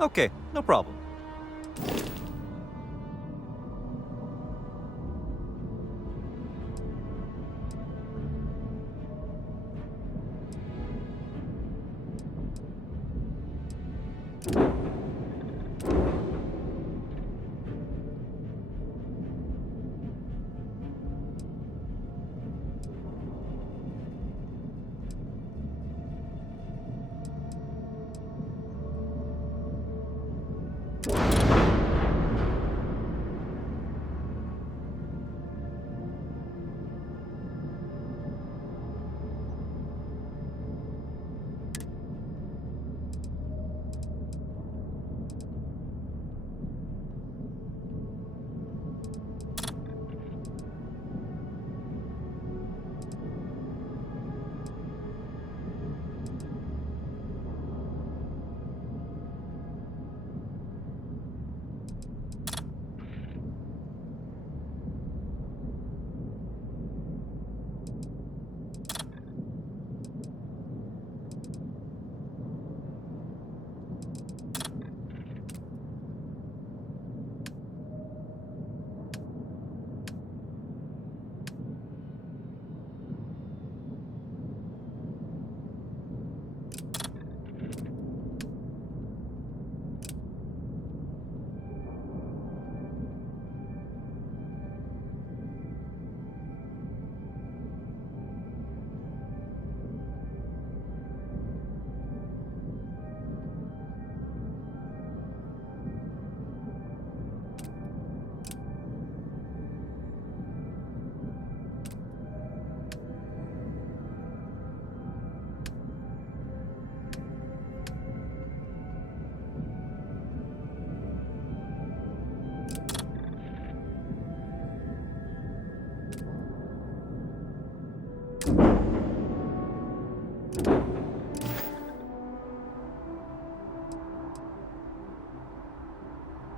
Okay, no problem.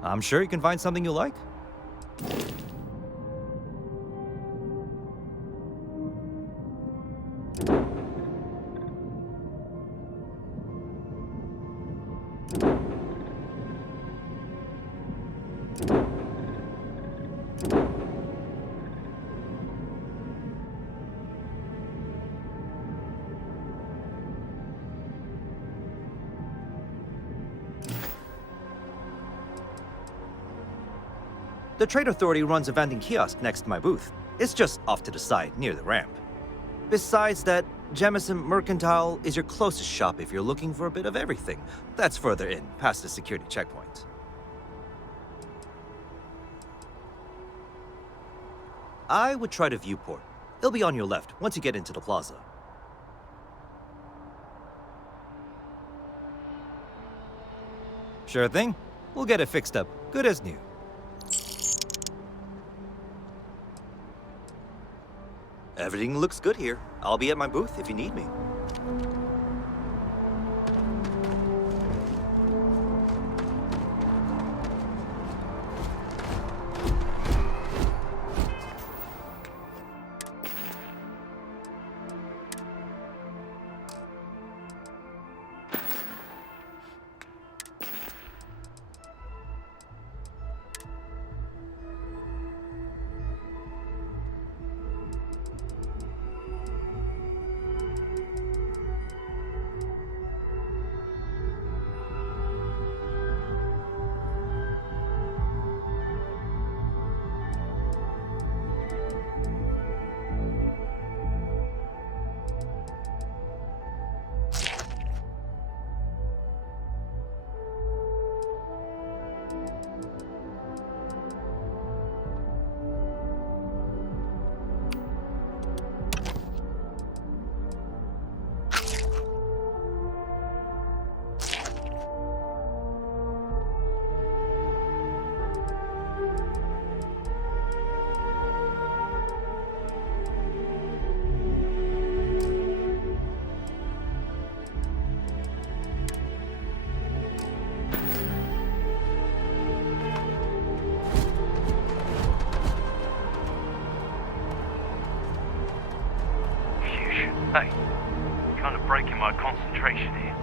I'm sure you can find something you like. The Trade Authority runs a vending kiosk next to my booth. It's just off to the side, near the ramp. Besides that, Jemison Mercantile is your closest shop if you're looking for a bit of everything. That's further in, past the security checkpoint. I would try the viewport. It'll be on your left, once you get into the plaza. Sure thing. We'll get it fixed up, good as new. Everything looks good here. I'll be at my booth if you need me. Hey, kind of breaking my concentration here.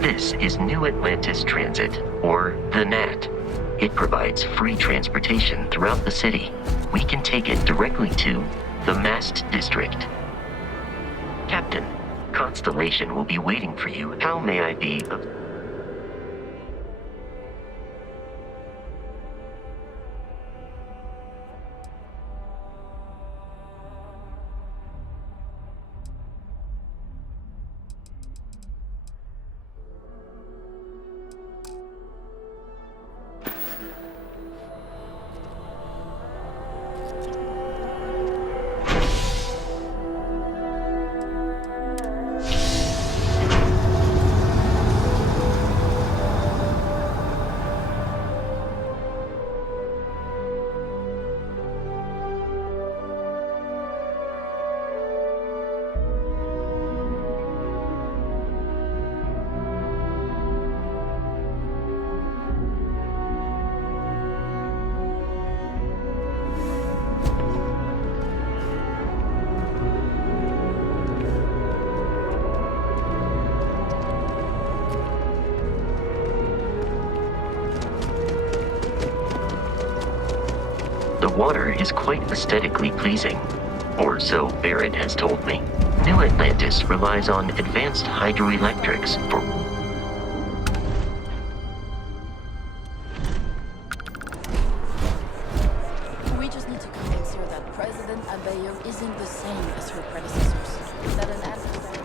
This is New Atlantis Transit, or the NAT. It provides free transportation throughout the city. We can take it directly to the Mast District. Captain, Constellation will be waiting for you. How may I be of... The water is quite aesthetically pleasing, or so Barrett has told me. New Atlantis relies on advanced hydroelectrics for... We just need to convince her that President Abayo isn't the same as her predecessors. That an adversary...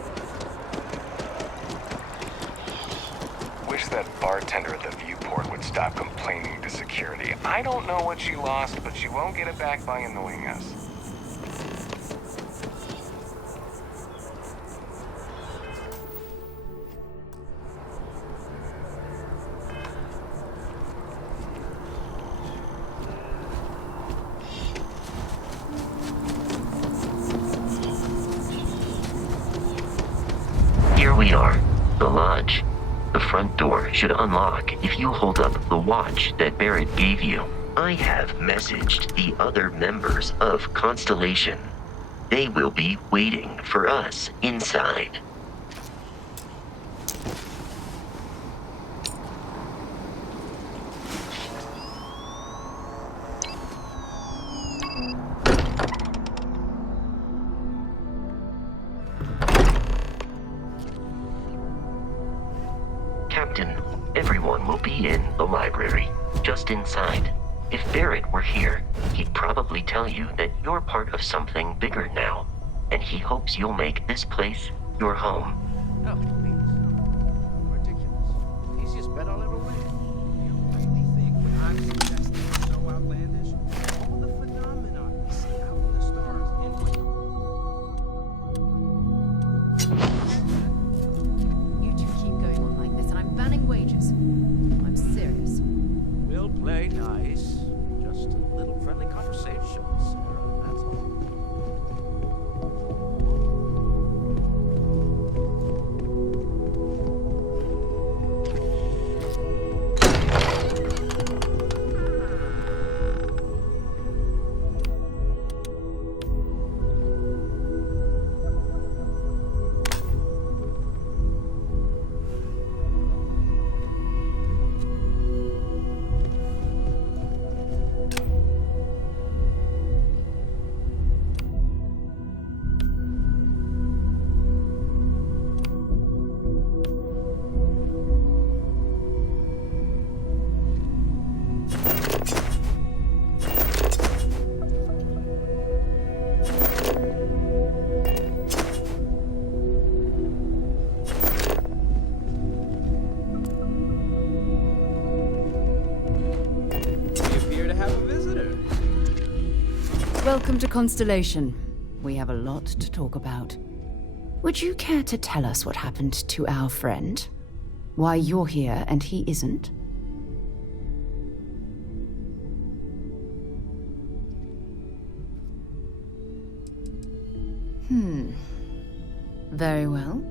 Wish that bartender at the viewport would stop complaining to security. I don't know what she lost, but she won't get it back by annoying us. Here we are, the lodge. The front door should unlock if you hold up the watch that Barrett gave you. I have messaged the other members of Constellation. They will be waiting for us inside. Captain, everyone will be in the library, just inside. If Barrett were here, he'd probably tell you that you're part of something bigger now, and he hopes you'll make this place your home. No, please. Ridiculous. Easiest bet I'll ever win. You really think... little friendly conversations. That's all. Welcome to Constellation. We have a lot to talk about. Would you care to tell us what happened to our friend? Why you're here and he isn't? Very well.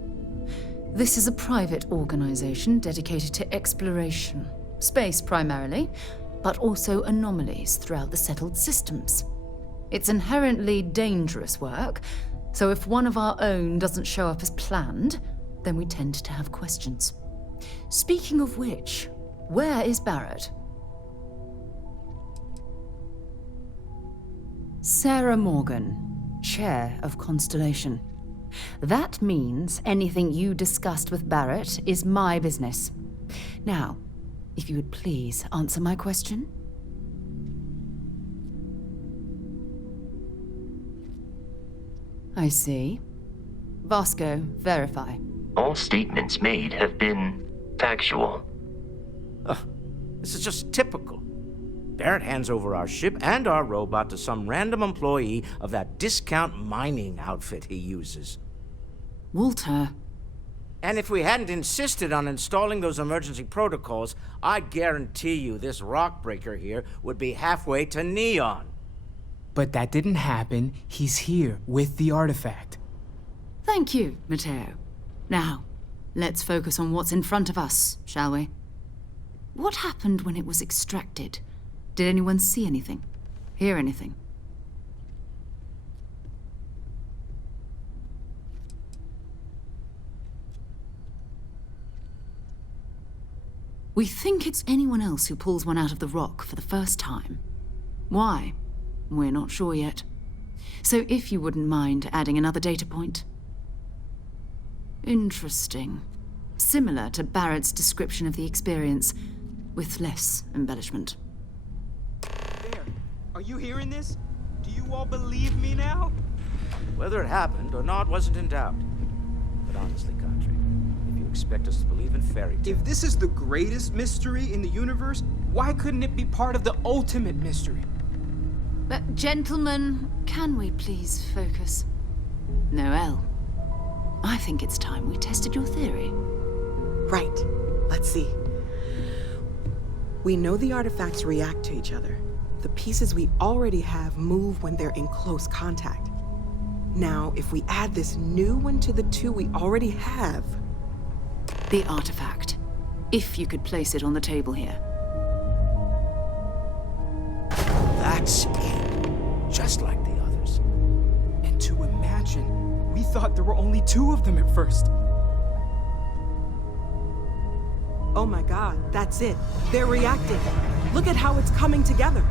This is a private organization dedicated to exploration. Space primarily, but also anomalies throughout the settled systems. It's inherently dangerous work, so if one of our own doesn't show up as planned, then we tend to have questions. Speaking of which, where is Barrett? Sarah Morgan, Chair of Constellation. That means anything you discussed with Barrett is my business. Now, if you would please answer my question. I see. Vasco, verify. All statements made have been factual. This is just typical. Barrett hands over our ship and our robot to some random employee of that discount mining outfit he uses. Walter. And if we hadn't insisted on installing those emergency protocols, I guarantee you this rock breaker here would be halfway to Neon. But that didn't happen. He's here with the artifact. Thank you, Matteo. Now, let's focus on what's in front of us, shall we? What happened when it was extracted? Did anyone see anything? Hear anything? We think it's anyone else who pulls one out of the rock for the first time. Why? We're not sure yet. So if you wouldn't mind adding another data point. Interesting. Similar to Barrett's description of the experience, with less embellishment. There. Are you hearing this? Do you all believe me now? Whether it happened or not wasn't in doubt. But honestly, Country, if you expect us to believe in fairy tales... If this is the greatest mystery in the universe, why couldn't it be part of the ultimate mystery? But gentlemen, can we please focus? Noelle, I think it's time we tested your theory. Right. Let's see. We know the artifacts react to each other. The pieces we already have move when they're in close contact. Now, if we add this new one to the two we already have... The artifact. If you could place it on the table here. That's it. Just like the others. And to imagine, we thought there were only 2 of them at first. Oh my god, that's it. They're reacting. Look at how it's coming together.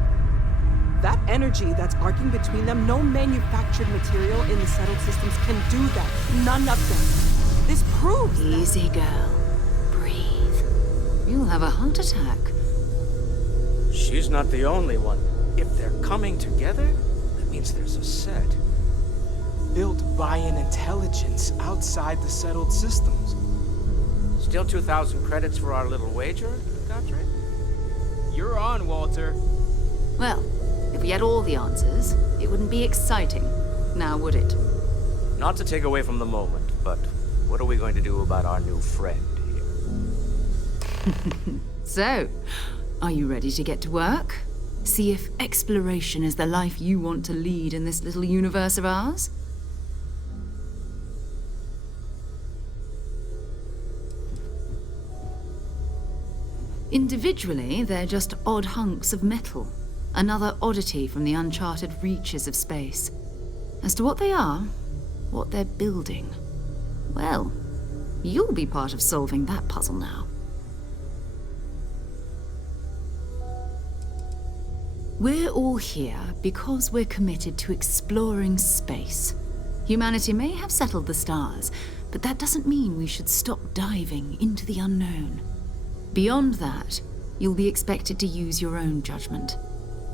That energy that's arcing between them, no manufactured material in the settled systems can do that. None of them. This proves that... Easy, girl. Breathe. You'll have a heart attack. She's not the only one. If they're coming together, that means there's a set. Built by an intelligence outside the settled systems. Still 2,000 credits for our little wager, Country? You're on, Walter. Well, if we had all the answers, it wouldn't be exciting. Now, would it? Not to take away from the moment, but what are we going to do about our new friend here? So, are you ready to get to work? See if exploration is the life you want to lead in this little universe of ours? Individually, they're just odd hunks of metal. Another oddity from the uncharted reaches of space. As to what they are, what they're building, well, you'll be part of solving that puzzle now. We're all here because we're committed to exploring space. Humanity may have settled the stars, but that doesn't mean we should stop diving into the unknown. Beyond that, you'll be expected to use your own judgment,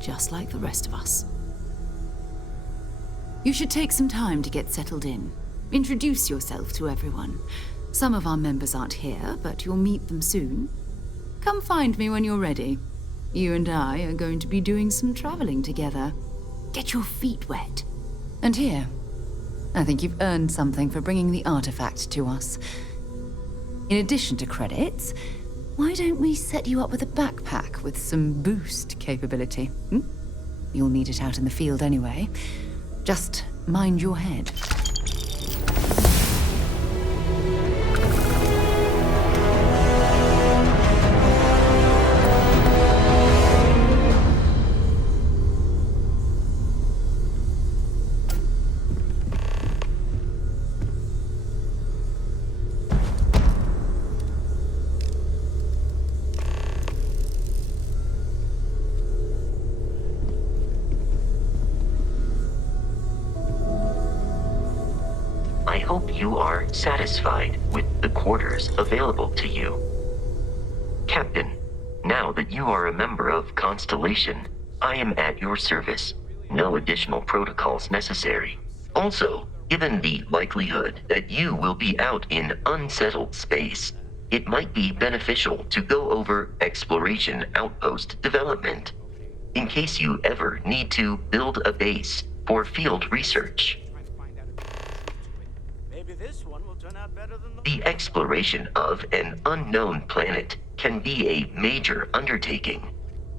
just like the rest of us. You should take some time to get settled in. Introduce yourself to everyone. Some of our members aren't here, but you'll meet them soon. Come find me when you're ready. You and I are going to be doing some traveling together. Get your feet wet. And here, I think you've earned something for bringing the artifact to us. In addition to credits, why don't we set you up with a backpack with some boost capability? You'll need it out in the field anyway. Just mind your head. I hope you are satisfied with the quarters available to you. Captain, now that you are a member of Constellation, I am at your service. No additional protocols necessary. Also, given the likelihood that you will be out in unsettled space, it might be beneficial to go over exploration outpost development, in case you ever need to build a base for field research. The exploration of an unknown planet can be a major undertaking.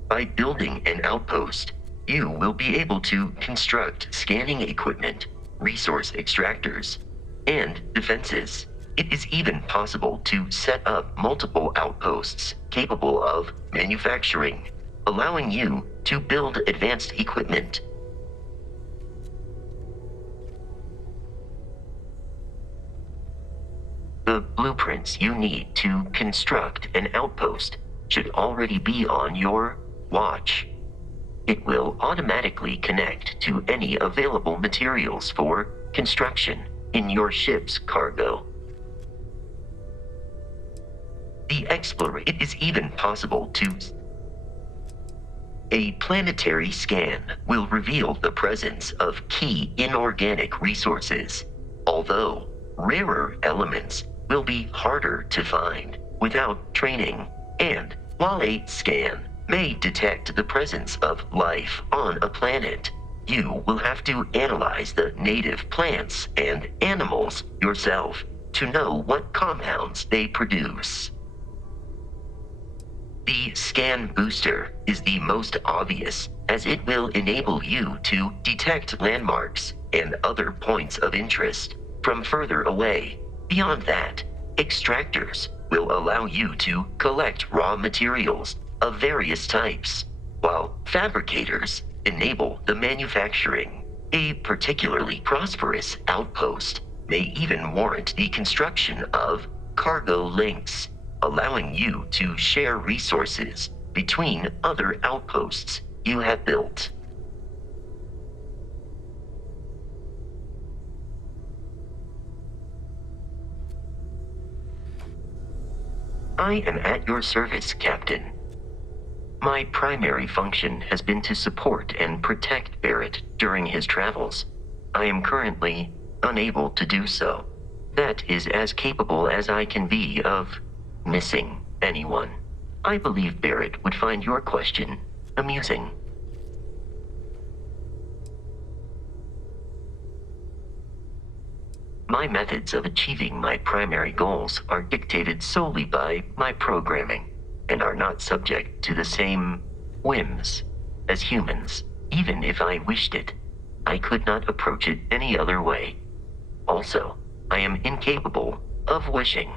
By building an outpost, you will be able to construct scanning equipment, resource extractors, and defenses. It is even possible to set up multiple outposts capable of manufacturing, allowing you to build advanced equipment. The blueprints you need to construct an outpost should already be on your watch. It will automatically connect to any available materials for construction in your ship's cargo. It is even possible to... A planetary scan will reveal the presence of key inorganic resources, although rarer elements will be harder to find without training. And while a scan may detect the presence of life on a planet, you will have to analyze the native plants and animals yourself to know what compounds they produce. The scan booster is the most obvious, as it will enable you to detect landmarks and other points of interest from further away. Beyond that, extractors will allow you to collect raw materials of various types, while fabricators enable the manufacturing. A particularly prosperous outpost may even warrant the construction of cargo links, allowing you to share resources between other outposts you have built. I am at your service, Captain. My primary function has been to support and protect Barrett during his travels. I am currently unable to do so. That is as capable as I can be of missing anyone. I believe Barrett would find your question amusing. My methods of achieving my primary goals are dictated solely by my programming, and are not subject to the same whims as humans, even if I wished it. I could not approach it any other way. Also, I am incapable of wishing.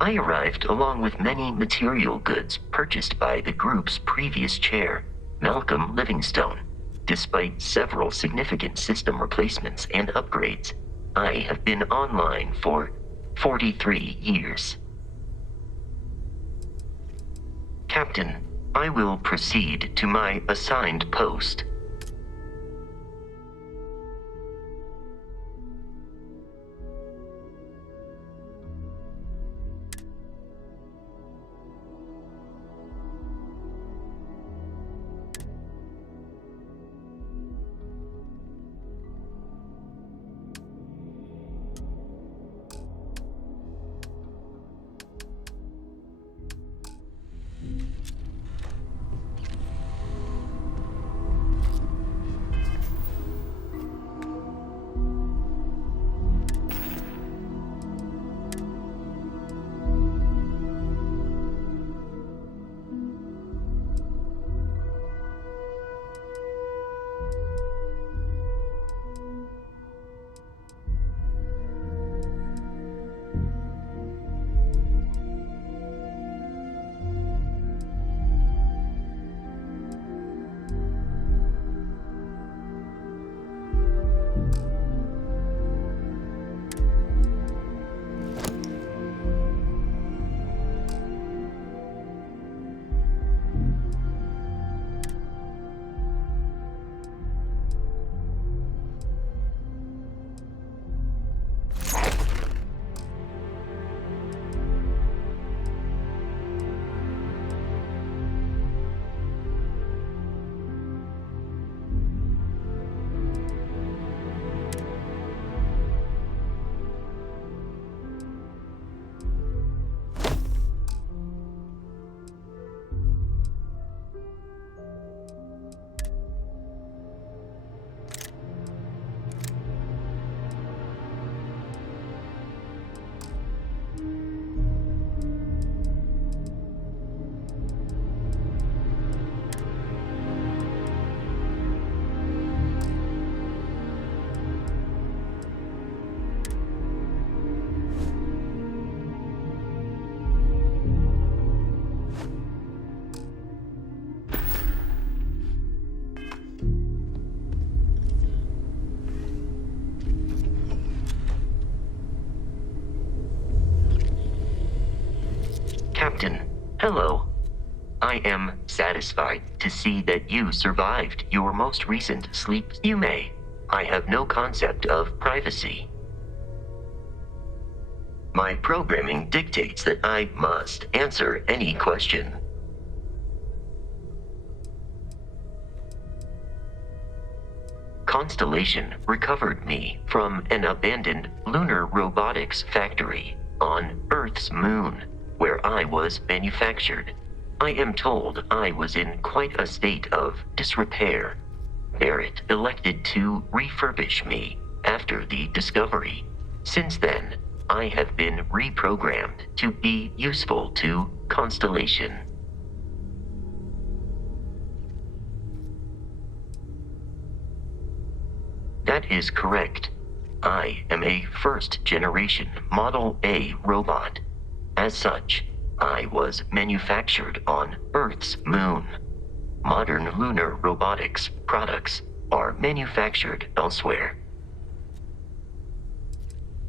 I arrived along with many material goods purchased by the group's previous chair, Malcolm Livingstone. Despite several significant system replacements and upgrades, I have been online for 43 years. Captain, I will proceed to my assigned post. Captain, hello. I am satisfied to see that you survived your most recent sleep. You may. I have no concept of privacy. My programming dictates that I must answer any question. Constellation recovered me from an abandoned lunar robotics factory on Earth's moon, where I was manufactured. I am told I was in quite a state of disrepair. Barrett elected to refurbish me after the discovery. Since then, I have been reprogrammed to be useful to Constellation. That is correct. I am a first-generation Model A robot. As such, I was manufactured on Earth's moon. Modern lunar robotics products are manufactured elsewhere.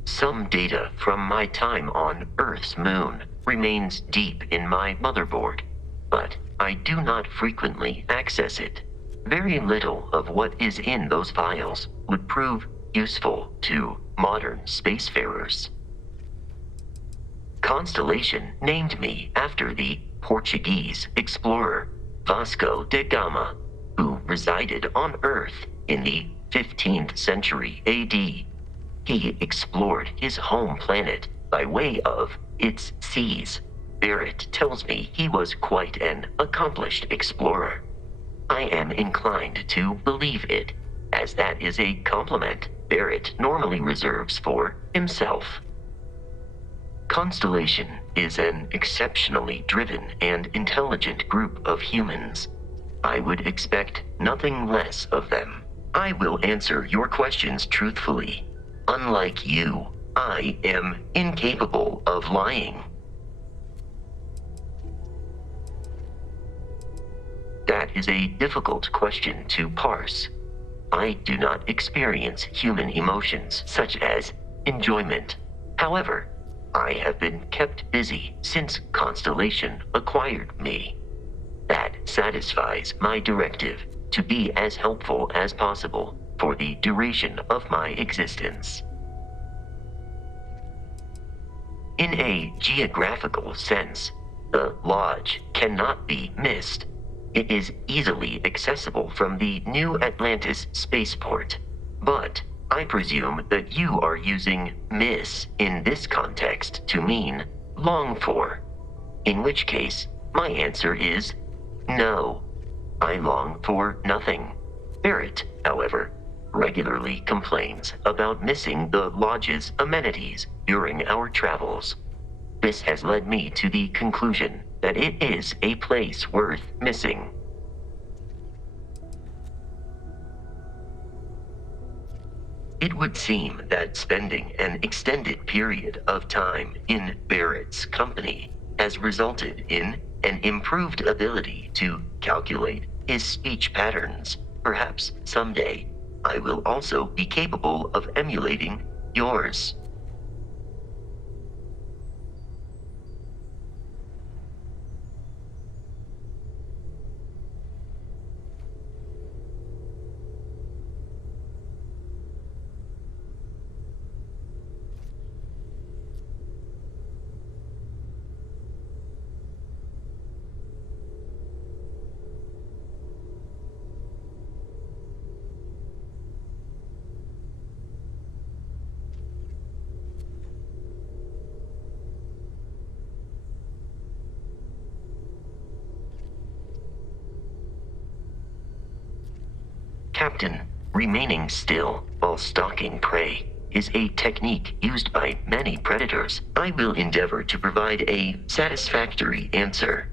Some data from my time on Earth's moon remains deep in my motherboard, but I do not frequently access it. Very little of what is in those files would prove useful to modern spacefarers. Constellation named me after the Portuguese explorer Vasco da Gama, who resided on Earth in the 15th century AD. He explored his home planet by way of its seas. Barrett tells me he was quite an accomplished explorer. I am inclined to believe it, as that is a compliment Barrett normally reserves for himself. Constellation is an exceptionally driven and intelligent group of humans. I would expect nothing less of them. I will answer your questions truthfully. Unlike you, I am incapable of lying. That is a difficult question to parse. I do not experience human emotions such as enjoyment. However, I have been kept busy since Constellation acquired me. That satisfies my directive to be as helpful as possible for the duration of my existence. In a geographical sense, the Lodge cannot be missed. It is easily accessible from the New Atlantis spaceport, but I presume that you are using miss in this context to mean long for, in which case my answer is no. I long for nothing. Barrett, however, regularly complains about missing the Lodge's amenities during our travels. This has led me to the conclusion that it is a place worth missing. It would seem that spending an extended period of time in Barrett's company has resulted in an improved ability to calculate his speech patterns. Perhaps someday I will also be capable of emulating yours. Captain, remaining still while stalking prey is a technique used by many predators. I will endeavor to provide a satisfactory answer.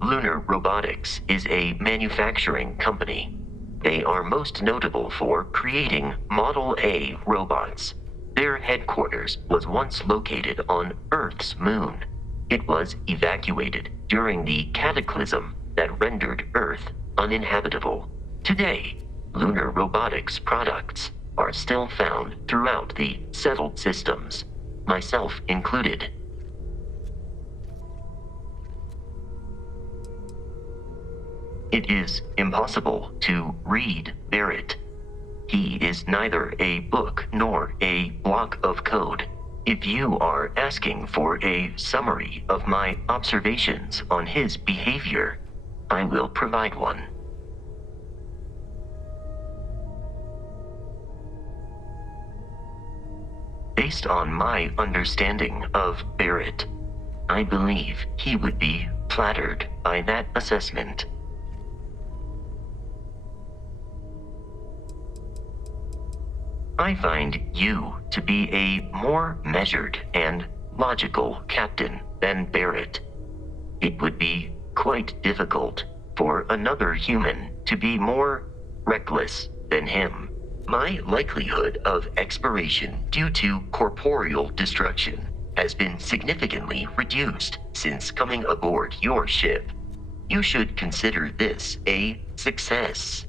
Lunar Robotics is a manufacturing company. They are most notable for creating Model A robots. Their headquarters was once located on Earth's moon. It was evacuated during the cataclysm that rendered Earth uninhabitable. Today, Lunar Robotics products are still found throughout the settled systems, myself included. It is impossible to read Barrett. He is neither a book nor a block of code. If you are asking for a summary of my observations on his behavior, I will provide one. Based on my understanding of Barrett, I believe he would be flattered by that assessment. I find you to be a more measured and logical captain than Barrett. It would be quite difficult for another human to be more reckless than him. My likelihood of expiration due to corporeal destruction has been significantly reduced since coming aboard your ship. You should consider this a success.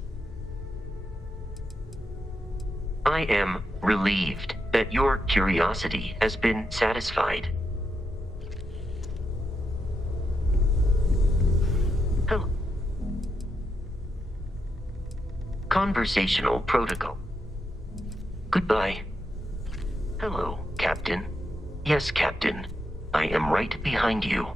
I am relieved that your curiosity has been satisfied. Hello. Conversational protocol. Goodbye. Hello, Captain. Yes, Captain. I am right behind you.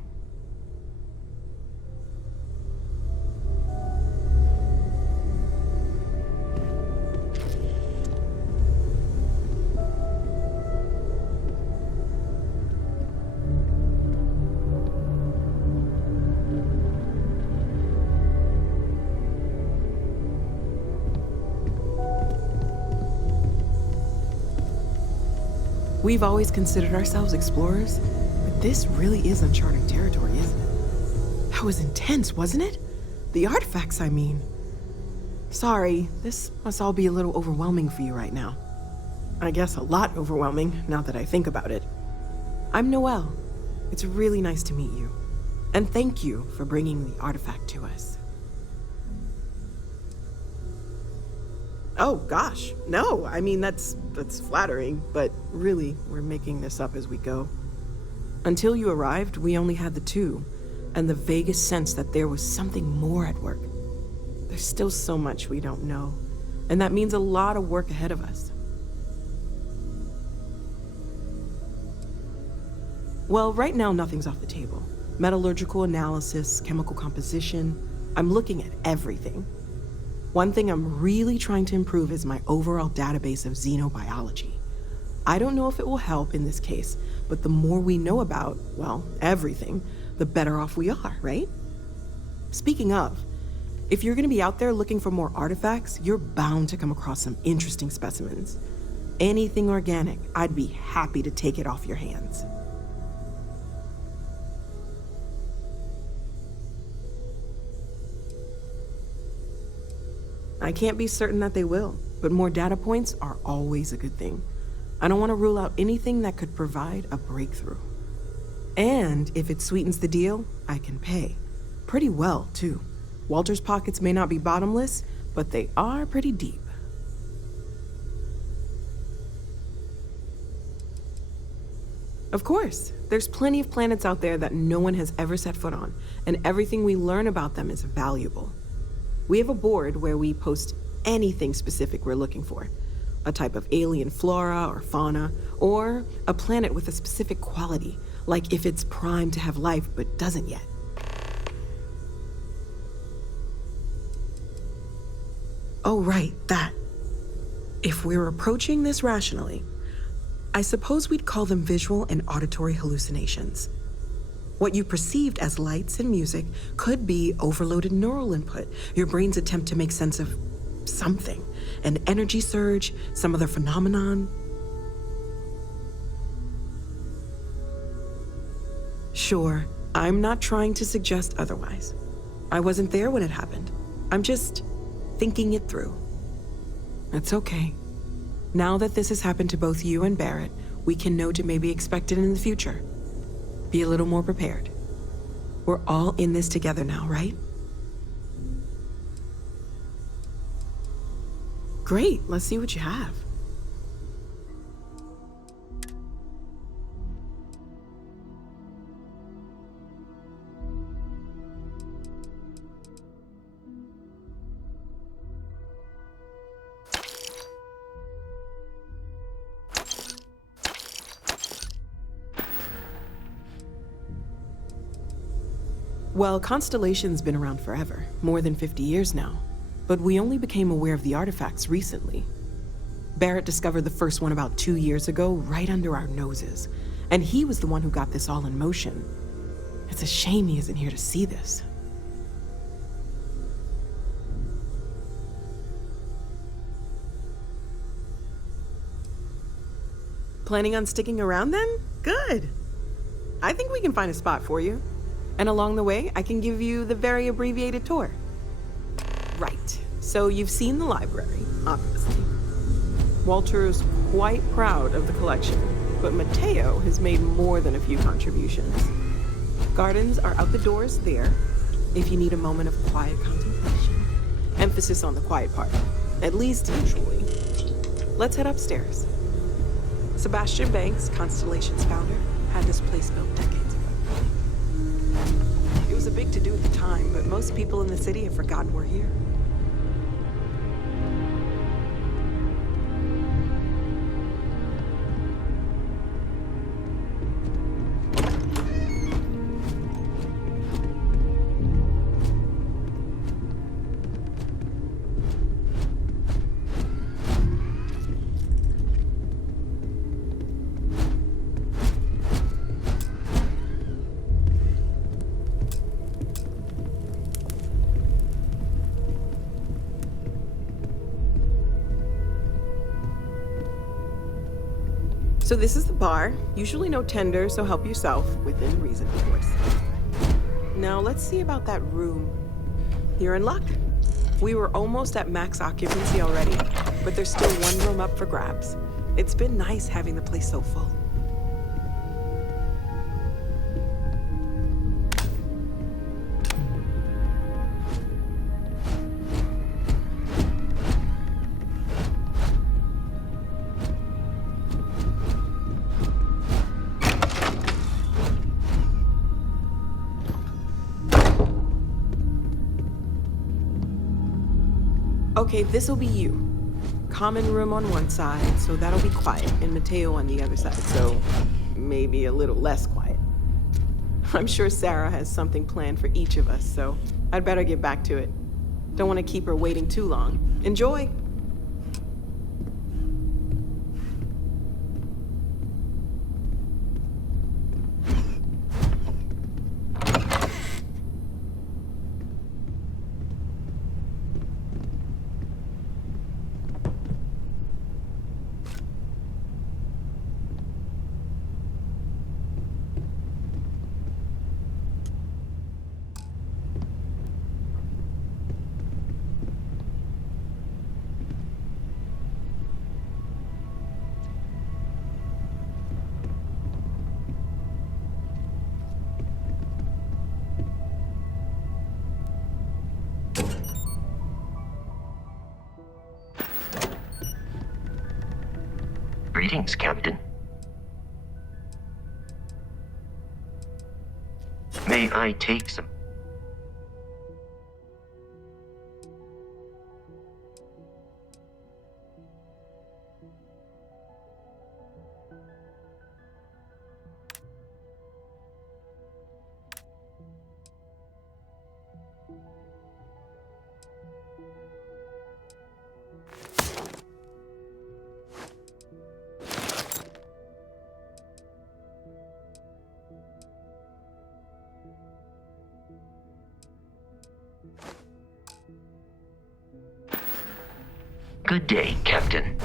We've always considered ourselves explorers, but this really is uncharted territory, isn't it? That was intense, wasn't it? The artifacts, I mean. Sorry, this must all be a little overwhelming for you right now. I guess a lot overwhelming, now that I think about it. I'm Noelle. It's really nice to meet you. And thank you for bringing the artifact to us. Oh, gosh, no. I mean, that's flattering, but really, we're making this up as we go. Until you arrived, we only had the two, and the vaguest sense that there was something more at work. There's still so much we don't know, and that means a lot of work ahead of us. Well, right now, nothing's off the table. Metallurgical analysis, chemical composition, I'm looking at everything. One thing I'm really trying to improve is my overall database of xenobiology. I don't know if it will help in this case, but the more we know about, well, everything, the better off we are, right? Speaking of, if you're gonna be out there looking for more artifacts, you're bound to come across some interesting specimens. Anything organic, I'd be happy to take it off your hands. I can't be certain that they will, but more data points are always a good thing. I don't want to rule out anything that could provide a breakthrough. And if it sweetens the deal, I can pay. Pretty well, too. Walter's pockets may not be bottomless, but they are pretty deep. Of course, there's plenty of planets out there that no one has ever set foot on, and everything we learn about them is valuable. We have a board where we post anything specific we're looking for. A type of alien flora or fauna, or a planet with a specific quality, like if it's primed to have life but doesn't yet. Oh, right, that. If we're approaching this rationally, I suppose we'd call them visual and auditory hallucinations. What you perceived as lights and music could be overloaded neural input, your brain's attempt to make sense of something, an energy surge, some other phenomenon. Sure, I'm not trying to suggest otherwise. I wasn't there when it happened. I'm just thinking it through. It's okay. Now that this has happened to both you and Barrett, we can know to maybe expect it in the future. Be a little more prepared. We're all in this together now, right? Great, let's see what you have. Well, Constellation's been around forever, more than 50 years now. But we only became aware of the artifacts recently. Barrett discovered the first one about 2 years ago, right under our noses. And he was the one who got this all in motion. It's a shame he isn't here to see this. Planning on sticking around then? Good. I think we can find a spot for you. And along the way, I can give you the very abbreviated tour. Right, so you've seen the library, obviously. Walter's quite proud of the collection, but Mateo has made more than a few contributions. Gardens are out the doors there, if you need a moment of quiet contemplation. Emphasis on the quiet part, at least usually. Let's head upstairs. Sebastian Banks, Constellation's founder, had this place built decades ago. It was a big to-do at the time, but most people in the city have forgotten we're here. So this is the bar. Usually no tender, so help yourself, within reason, of course. Now let's see about that room. You're in luck. We were almost at max occupancy already, but there's still one room up for grabs. It's been nice having the place so full. Okay, this'll be you. Common room on one side, so that'll be quiet, and Mateo on the other side, so maybe a little less quiet. I'm sure Sarah has something planned for each of us, so I'd better get back to it. Don't want to keep her waiting too long. Enjoy! Greetings, Captain. May I take some? Good day, Captain.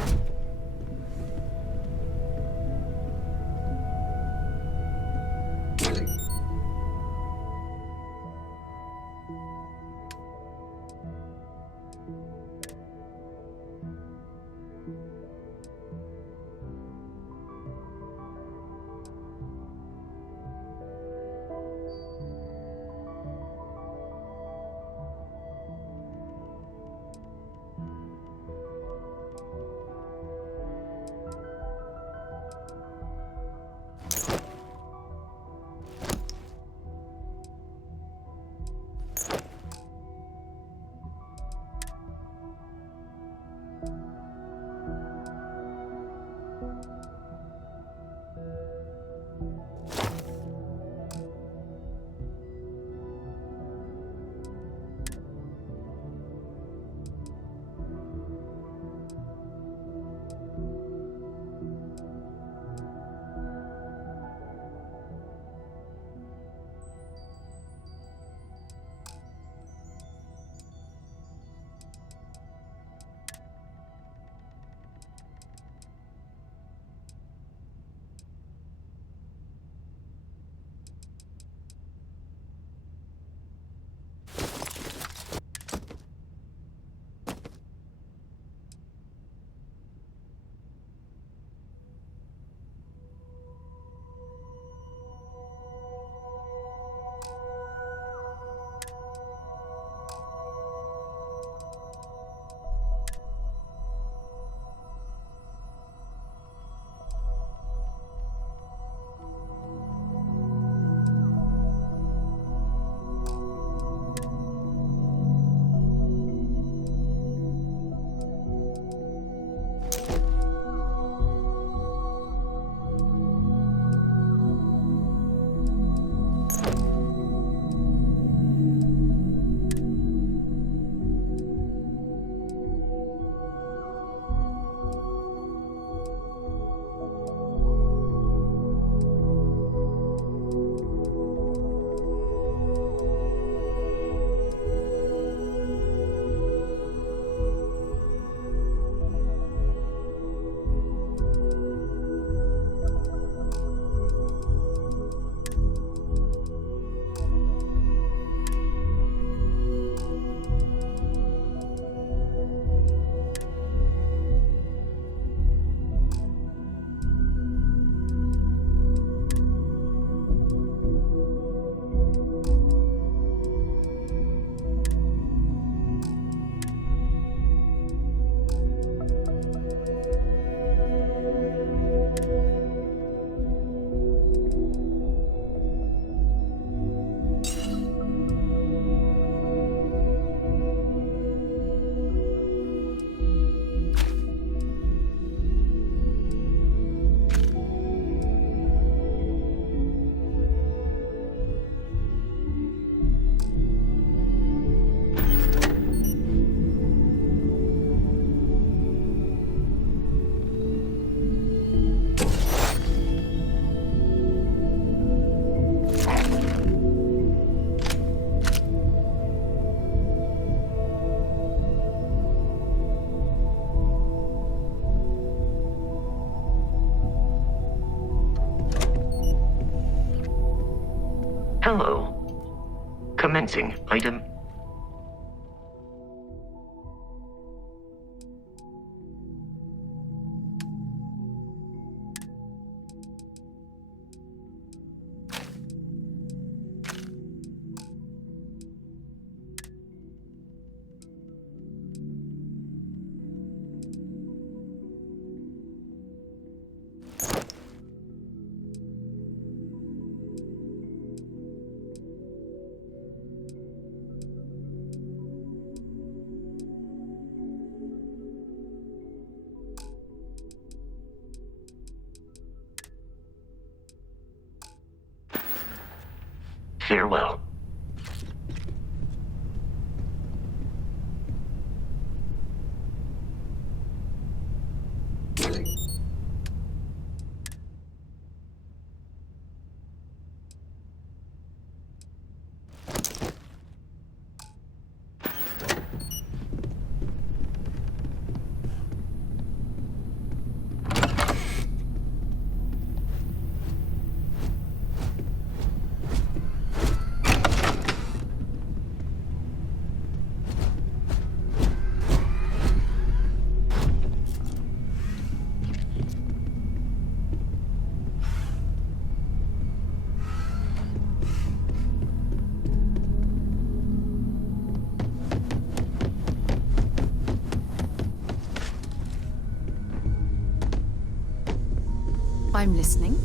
Hello. Commencing item. Farewell. I'm listening.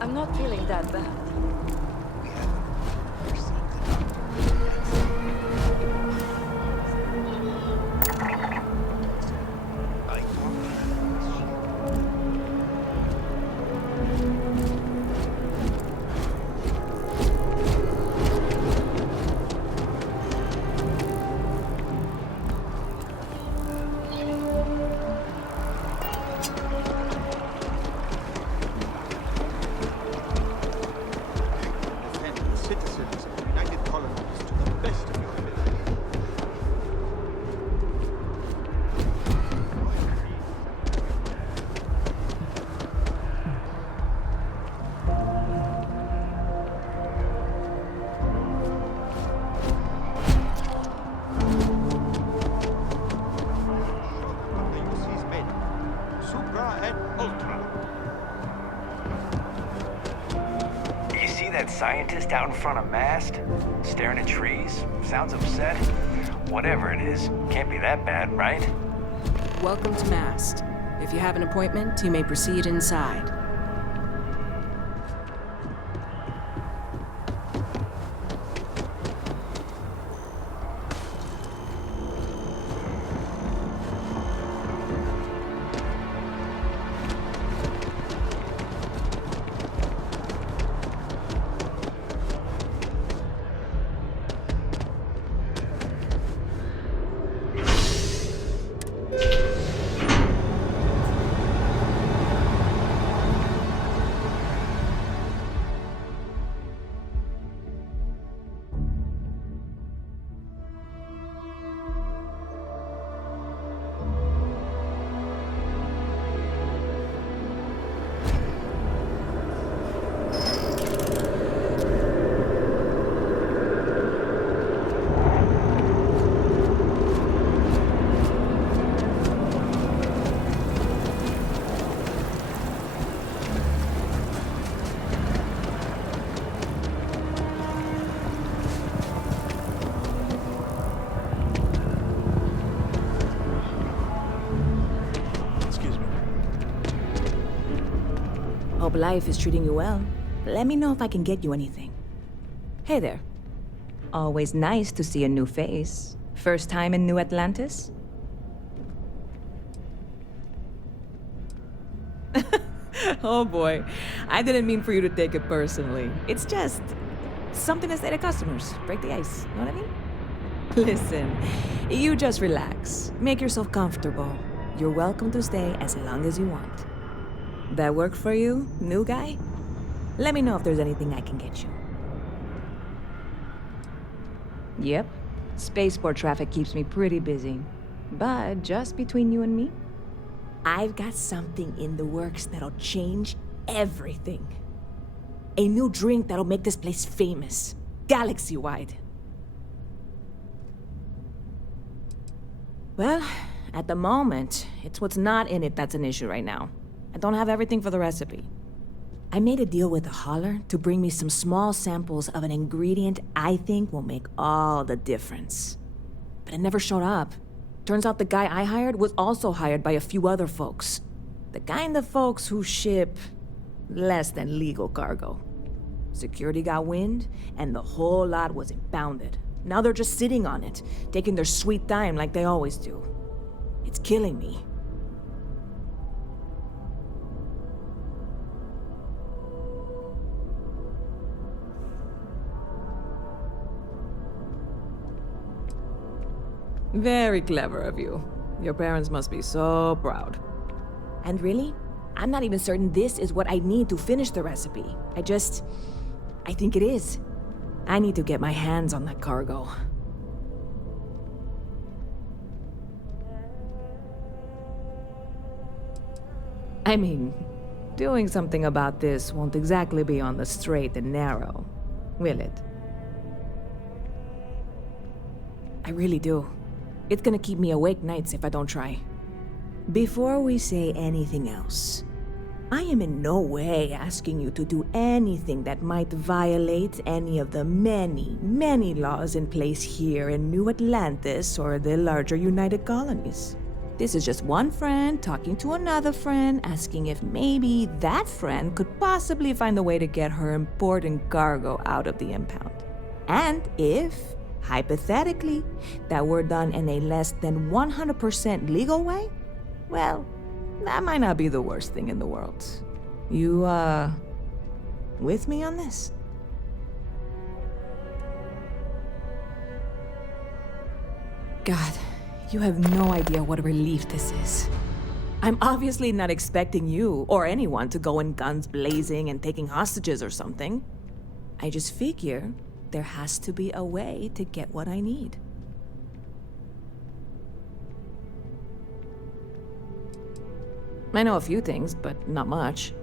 I'm not feeling that bad. Scientist out in front of mast, staring at trees, sounds upset. Whatever it is, can't be that bad, right? Welcome to Mast. If you have an appointment, you may proceed inside. life is treating you well, let me know if I can get you anything. Hey there. Always nice to see a new face. First time in New Atlantis? Oh boy, I didn't mean for you to take it personally. It's just something to say to customers. Break the ice, know what I mean? Listen, you just relax. Make yourself comfortable. You're welcome to stay as long as you want. That work for you, new guy? Let me know if there's anything I can get you. Yep, spaceport traffic keeps me pretty busy. But just between you and me, I've got something in the works that'll change everything. A new drink that'll make this place famous, galaxy-wide. Well, at the moment, it's what's not in it that's an issue right now. I don't have everything for the recipe. I made a deal with a hauler to bring me some small samples of an ingredient I think will make all the difference. But it never showed up. Turns out the guy I hired was also hired by a few other folks. The kind of folks who ship less than legal cargo. Security got wind, and the whole lot was impounded. Now they're just sitting on it, taking their sweet time like they always do. It's killing me. Very clever of you. Your parents must be so proud. And really, I'm not even certain this is what I need to finish the recipe. I think it is. I need to get my hands on that cargo. I mean, doing something about this won't exactly be on the straight and narrow, will it? I really do. It's gonna keep me awake nights if I don't try. Before we say anything else, I am in no way asking you to do anything that might violate any of the many, many laws in place here in New Atlantis or the larger United Colonies. This is just one friend talking to another friend, asking if maybe that friend could possibly find a way to get her important cargo out of the impound. And if, hypothetically, that were done in a less than 100% legal way, well, that might not be the worst thing in the world. You, with me on this? God, you have no idea what a relief this is. I'm obviously not expecting you or anyone to go in guns blazing and taking hostages or something. I just figure there has to be a way to get what I need. I know a few things, but not much.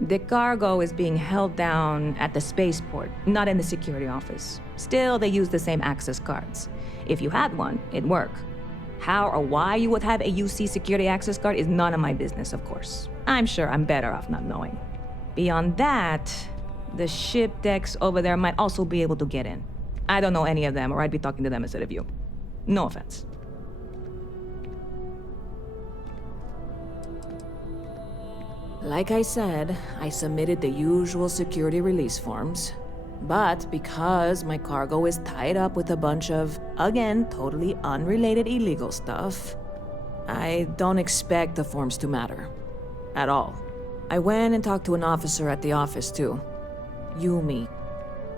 The cargo is being held down at the spaceport, not in the security office. Still, they use the same access cards. If you had one, it'd work. How or why you would have a UC security access card is none of my business, of course. I'm sure I'm better off not knowing. Beyond that, the ship decks over there might also be able to get in. I don't know any of them, or I'd be talking to them instead of you. No offense. Like I said, I submitted the usual security release forms. But because my cargo is tied up with a bunch of, again, totally unrelated illegal stuff, I don't expect the forms to matter. At all. I went and talked to an officer at the office, too. Yumi.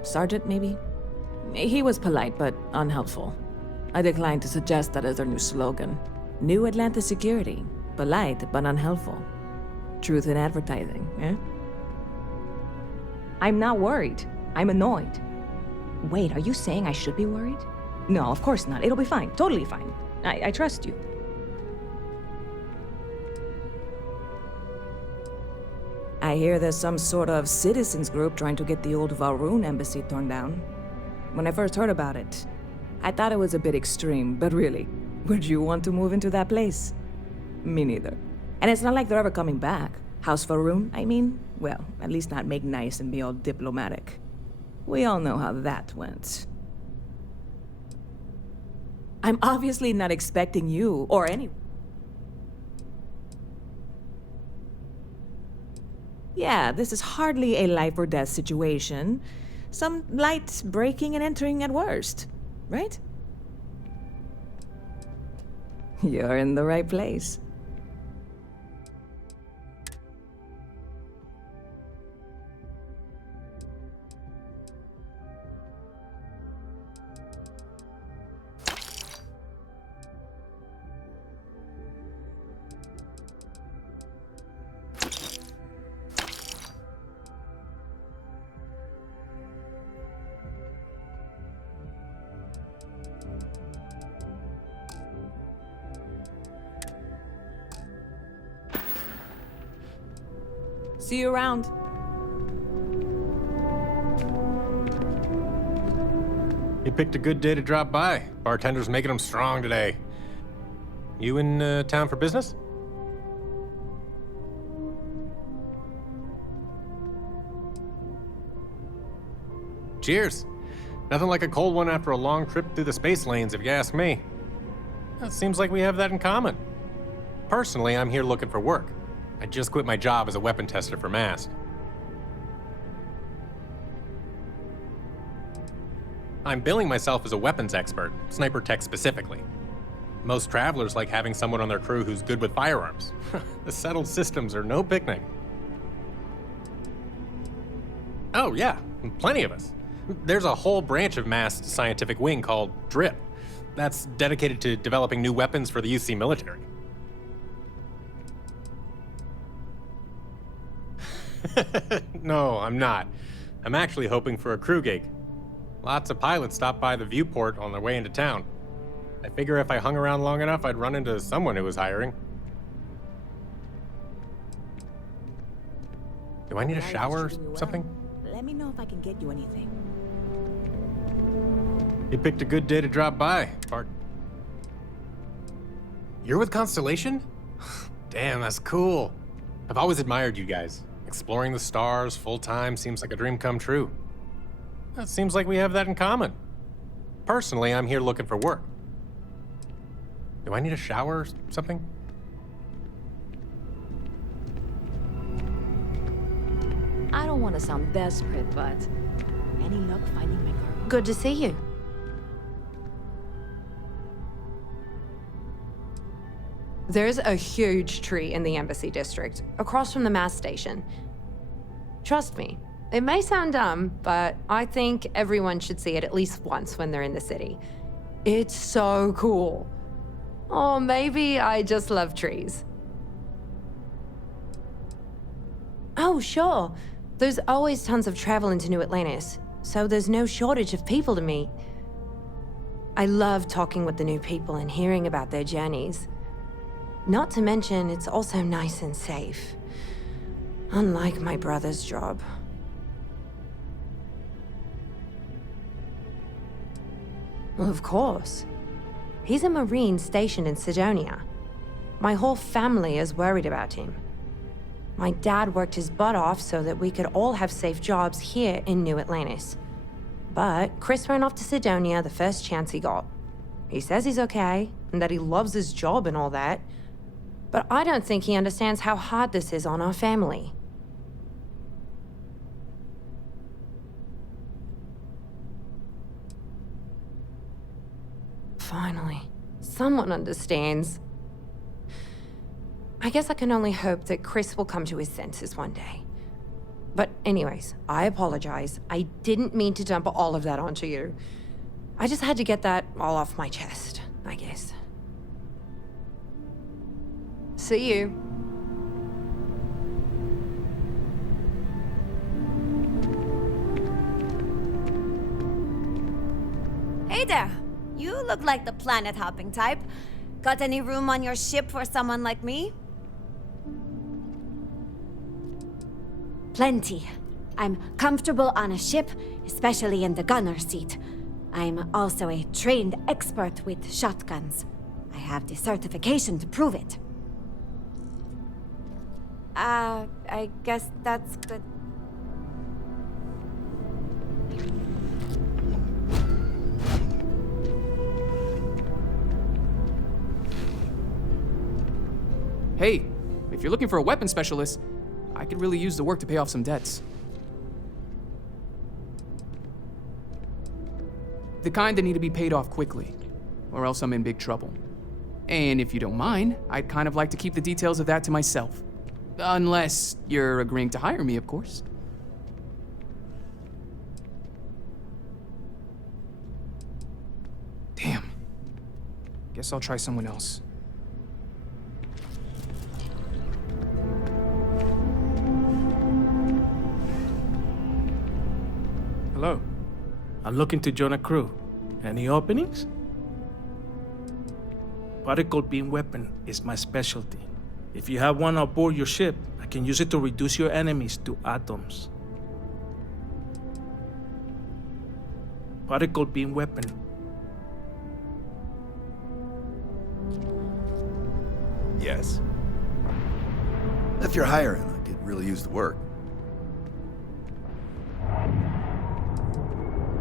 Sergeant, maybe? He was polite, but unhelpful. I declined to suggest that as their new slogan. New Atlantis Security. Polite, but unhelpful. Truth in advertising, eh? I'm not worried. I'm annoyed. Wait, are you saying I should be worried? No, of course not. It'll be fine. Totally fine. I trust you. I hear there's some sort of citizens group trying to get the old Valroon embassy torn down. When I first heard about it, I thought it was a bit extreme, but really, would you want to move into that place? Me neither. And it's not like they're ever coming back. House Valroon, I mean? Well, at least not make nice and be all diplomatic. We all know how that went. I'm obviously not expecting you or anyone. Yeah, this is hardly a life or death situation. Some light breaking and entering at worst, right? You're in the right place. See you around. You picked a good day to drop by. Bartender's making them strong today. You in town for business? Cheers. Nothing like a cold one after a long trip through the space lanes, if you ask me. It seems like we have that in common. Personally, I'm here looking for work. I just quit my job as a weapon tester for MAST. I'm billing myself as a weapons expert, sniper tech specifically. Most travelers like having someone on their crew who's good with firearms. The settled systems are no picnic. Oh yeah, plenty of us. There's a whole branch of MAST scientific wing called DRIP. That's dedicated to developing new weapons for the UC military. No, I'm not. I'm actually hoping for a crew gig. Lots of pilots stop by the viewport on their way into town. I figure if I hung around long enough, I'd run into someone who was hiring. Do I need a shower or something? Let me know if I can get you anything. You picked a good day to drop by, Bart. You're with Constellation? Damn, that's cool. I've always admired you guys. Exploring the stars full-time seems like a dream come true. It seems like we have that in common. Personally, I'm here looking for work. Do I need a shower or something? I don't want to sound desperate, but any luck finding my car? Good to see you. There's a huge tree in the Embassy District, across from the MAST station. Trust me, it may sound dumb, but I think everyone should see it at least once when they're in the city. It's so cool. Or maybe I just love trees. Oh, sure. There's always tons of travel into New Atlantis, so there's no shortage of people to meet. I love talking with the new people and hearing about their journeys. Not to mention, it's also nice and safe. Unlike my brother's job. Well, of course. He's a Marine stationed in Sidonia. My whole family is worried about him. My dad worked his butt off so that we could all have safe jobs here in New Atlantis. But Chris ran off to Sidonia the first chance he got. He says he's okay, and that he loves his job and all that. But I don't think he understands how hard this is on our family. Finally, someone understands. I guess I can only hope that Chris will come to his senses one day. But anyways, I apologize. I didn't mean to dump all of that onto you. I just had to get that all off my chest, I guess. See you. Hey there! You look like the planet-hopping type. Got any room on your ship for someone like me? Plenty. I'm comfortable on a ship, especially in the gunner seat. I'm also a trained expert with shotguns. I have the certification to prove it. I guess that's good. Hey, if you're looking for a weapon specialist, I could really use the work to pay off some debts. The kind that need to be paid off quickly, or else I'm in big trouble. And if you don't mind, I'd kind of like to keep the details of that to myself. Unless you're agreeing to hire me, of course. Damn. Guess I'll try someone else. Hello. I'm looking to join a crew. Any openings? Particle beam weapon is my specialty. If you have one aboard your ship, I can use it to reduce your enemies to atoms. Particle beam weapon. Yes. If you're hiring, I could really use the work.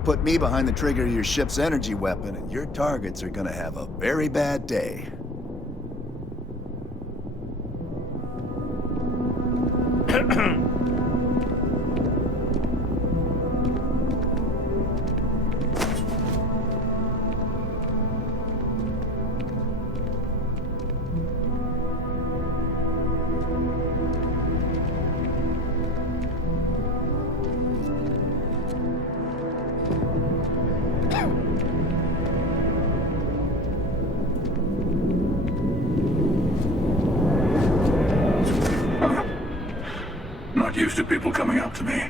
Put me behind the trigger of your ship's energy weapon, and your targets are gonna have a very bad day. Not used to people coming up to me.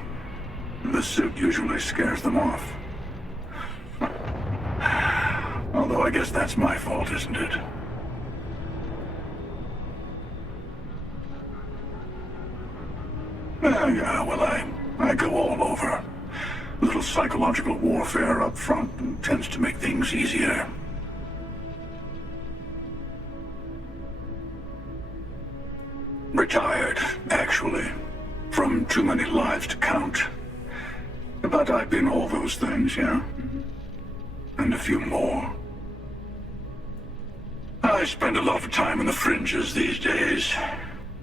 The suit usually scares them off. Although I guess that's my fault, isn't it? Yeah, well, I go all over. A little psychological warfare up front tends to make things easier. Retired, actually. From too many lives to count. But I've been all those things, yeah? And a few more. I spend a lot of time in the fringes these days.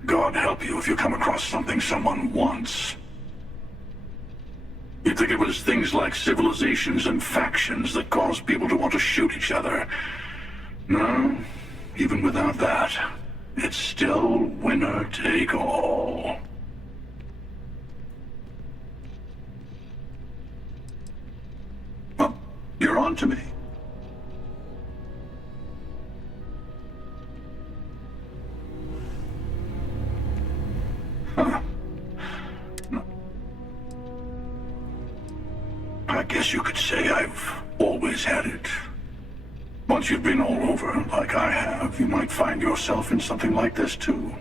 God help you if you come across something someone wants. You'd think it was things like civilizations and factions that cause people to want to shoot each other. No, even without that, it's still winner take all. Well, you're on to me. Huh. I guess you could say I've always had it. Once you've been all over, like I have, you might find yourself in something like this too.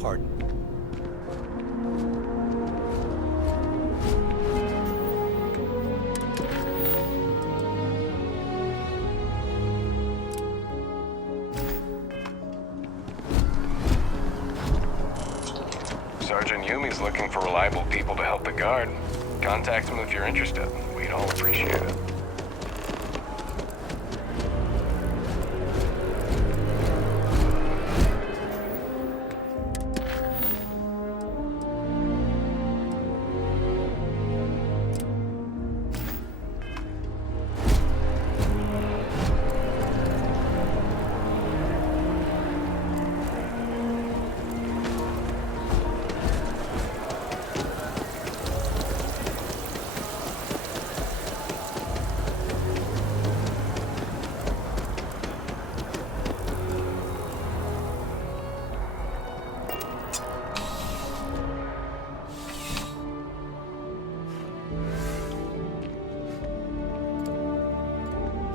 Pardon. Sergeant Yumi's looking for reliable people to help the guard. Contact him if you're interested. We'd all appreciate it.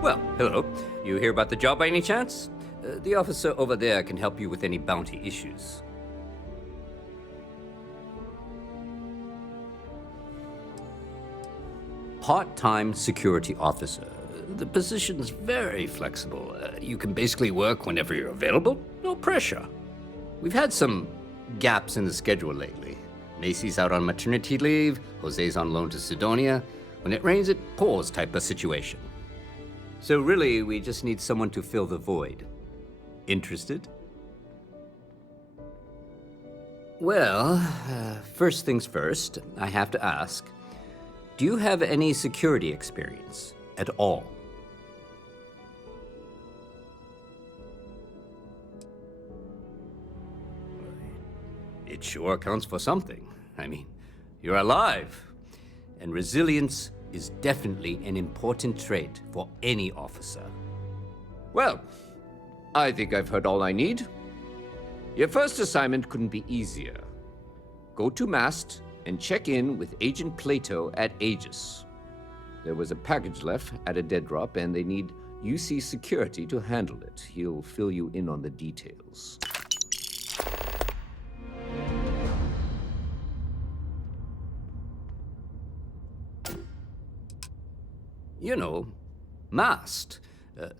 Well, hello. You hear about the job by any chance? The officer over there can help you with any bounty issues. Part-time security officer. The position's very flexible. You can basically work whenever you're available. No pressure. We've had some gaps in the schedule lately. Macy's out on maternity leave, Jose's on loan to Sidonia. When it rains, it pours type of situation. So really, we just need someone to fill the void. Interested? Well, first things first, I have to ask, do you have any security experience at all? It sure counts for something. I mean, you're alive. And resilience is definitely an important trait for any officer. Well, I think I've heard all I need. Your first assignment couldn't be easier. Go to Mast and check in with Agent Plato at Aegis. There was a package left at a dead drop, and they need UC security to handle it. He'll fill you in on the details. You know, MAST,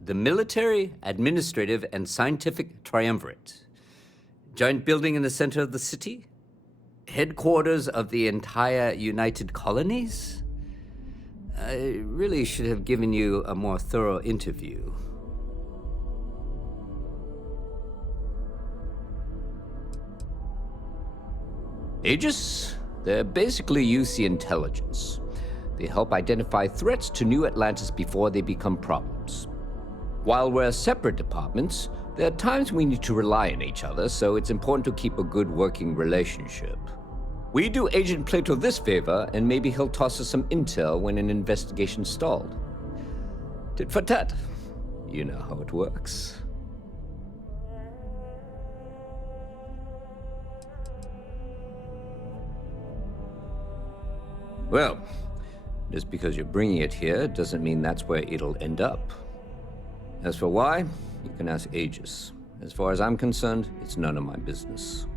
the Military, Administrative, and Scientific Triumvirate. Giant building in the center of the city? Headquarters of the entire United Colonies? I really should have given you a more thorough interview. Aegis? They're basically UC intelligence. They help identify threats to New Atlantis before they become problems. While we're separate departments, there are times we need to rely on each other, so it's important to keep a good working relationship. We do Agent Plato this favor, and maybe he'll toss us some intel when an investigation stalled. Tit for tat. You know how it works. Well, just because you're bringing it here doesn't mean that's where it'll end up. As for why, you can ask Aegis. As far as I'm concerned, it's none of my business.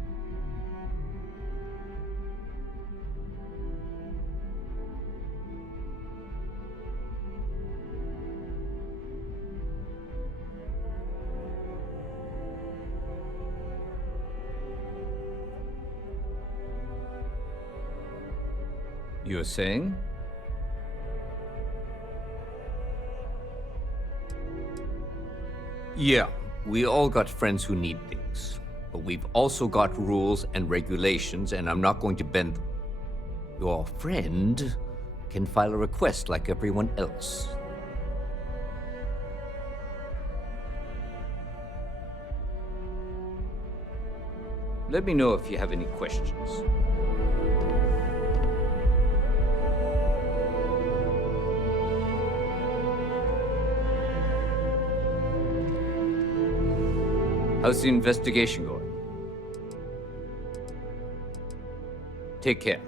You're saying? Yeah, we all got friends who need things. But we've also got rules and regulations, and I'm not going to bend them. Your friend can file a request like everyone else. Let me know if you have any questions. How's the investigation going? Take care.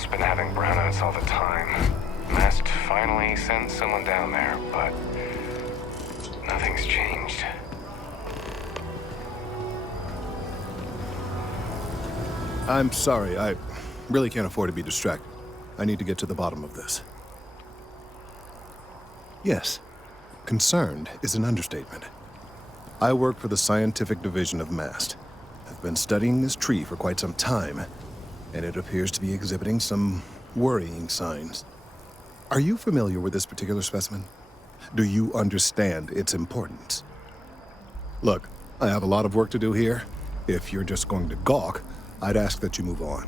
Terminal's been having brownouts all the time. Mast finally sent someone down there, but nothing's changed. I'm sorry, I really can't afford to be distracted. I need to get to the bottom of this. Yes, concerned is an understatement. I work for the scientific division of MAST. I've been studying this tree for quite some time, and it appears to be exhibiting some worrying signs. Are you familiar with this particular specimen? Do you understand its importance? Look, I have a lot of work to do here. If you're just going to gawk, I'd ask that you move on.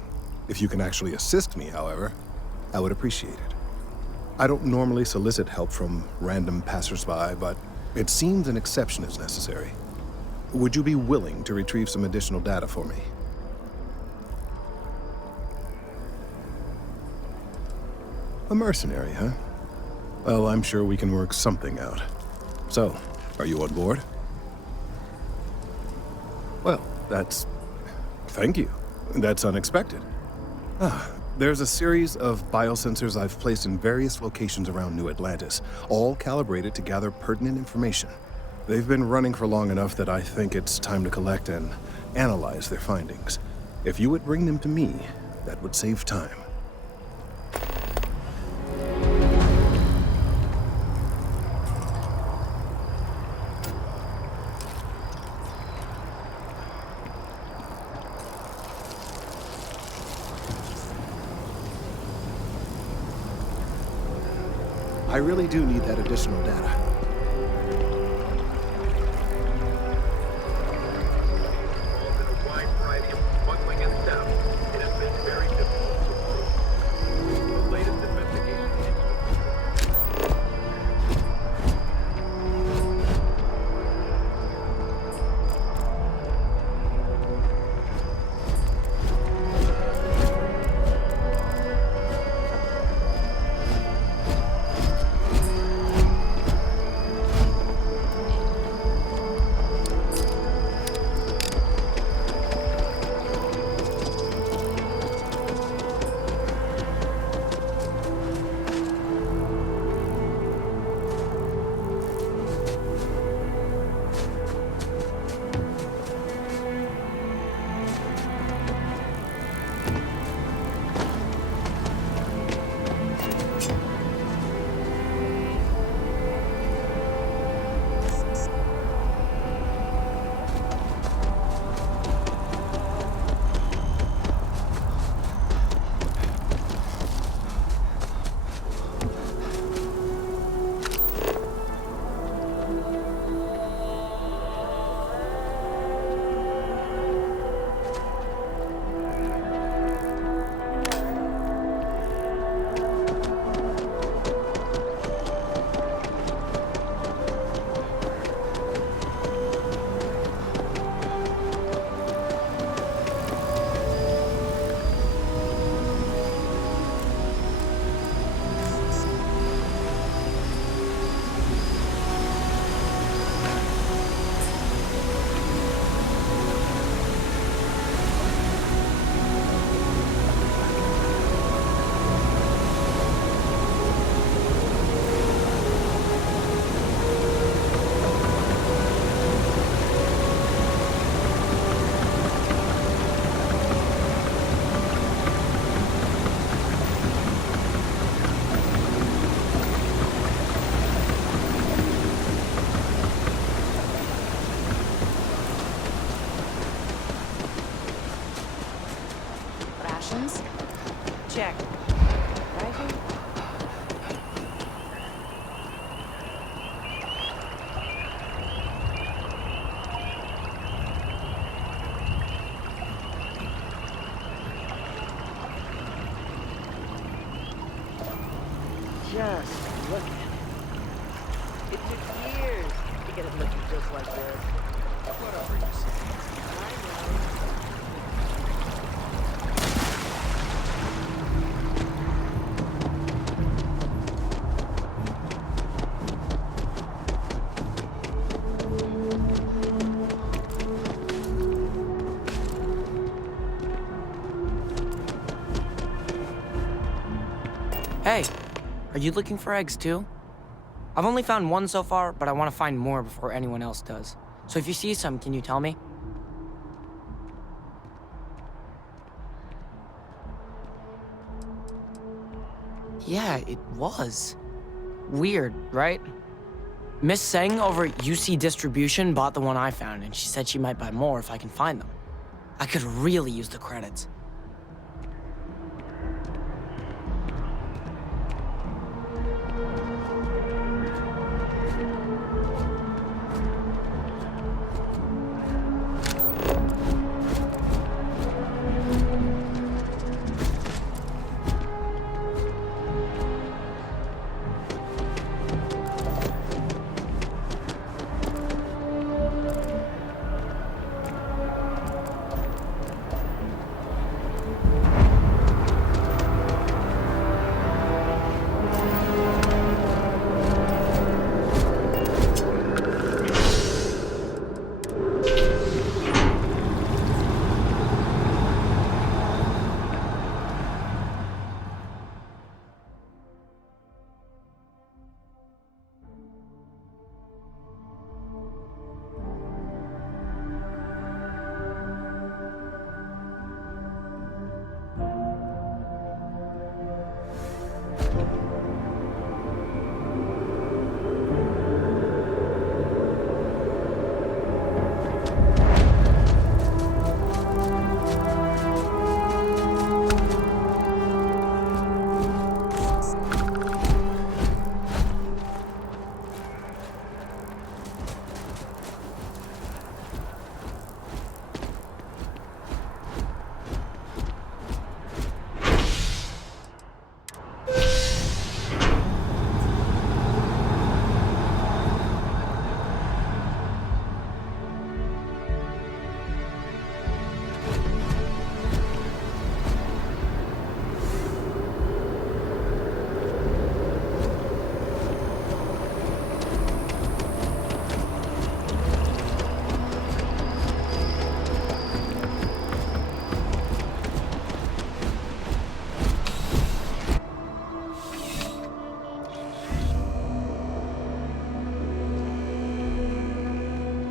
If you can actually assist me, however, I would appreciate it. I don't normally solicit help from random passersby, but it seems an exception is necessary. Would you be willing to retrieve some additional data for me? A mercenary, huh? Well, I'm sure we can work something out. So, are you on board? Well, thank you. That's unexpected. There's a series of biosensors I've placed in various locations around New Atlantis, all calibrated to gather pertinent information. They've been running for long enough that I think it's time to collect and analyze their findings. If you would bring them to me, that would save time. I really do need that additional data. Check. Rifle? Just look. It took years to get it looking just like this. Whatever you say. Hey, are you looking for eggs too? I've only found one so far, but I want to find more before anyone else does. So if you see some, can you tell me? Yeah, it was. Weird, right? Miss Seng over at UC Distribution bought the one I found, and she said she might buy more if I can find them. I could really use the credits.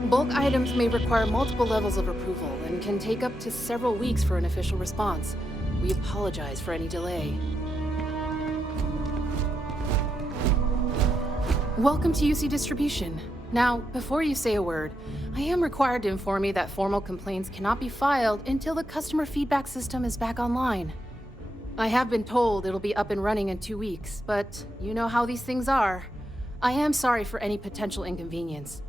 Bulk items may require multiple levels of approval and can take up to several weeks for an official response. We apologize for any delay. Welcome to UC Distribution. Now, before you say a word, I am required to inform you that formal complaints cannot be filed until the customer feedback system is back online. I have been told it'll be up and running in 2 weeks, but you know how these things are. I am sorry for any potential inconvenience.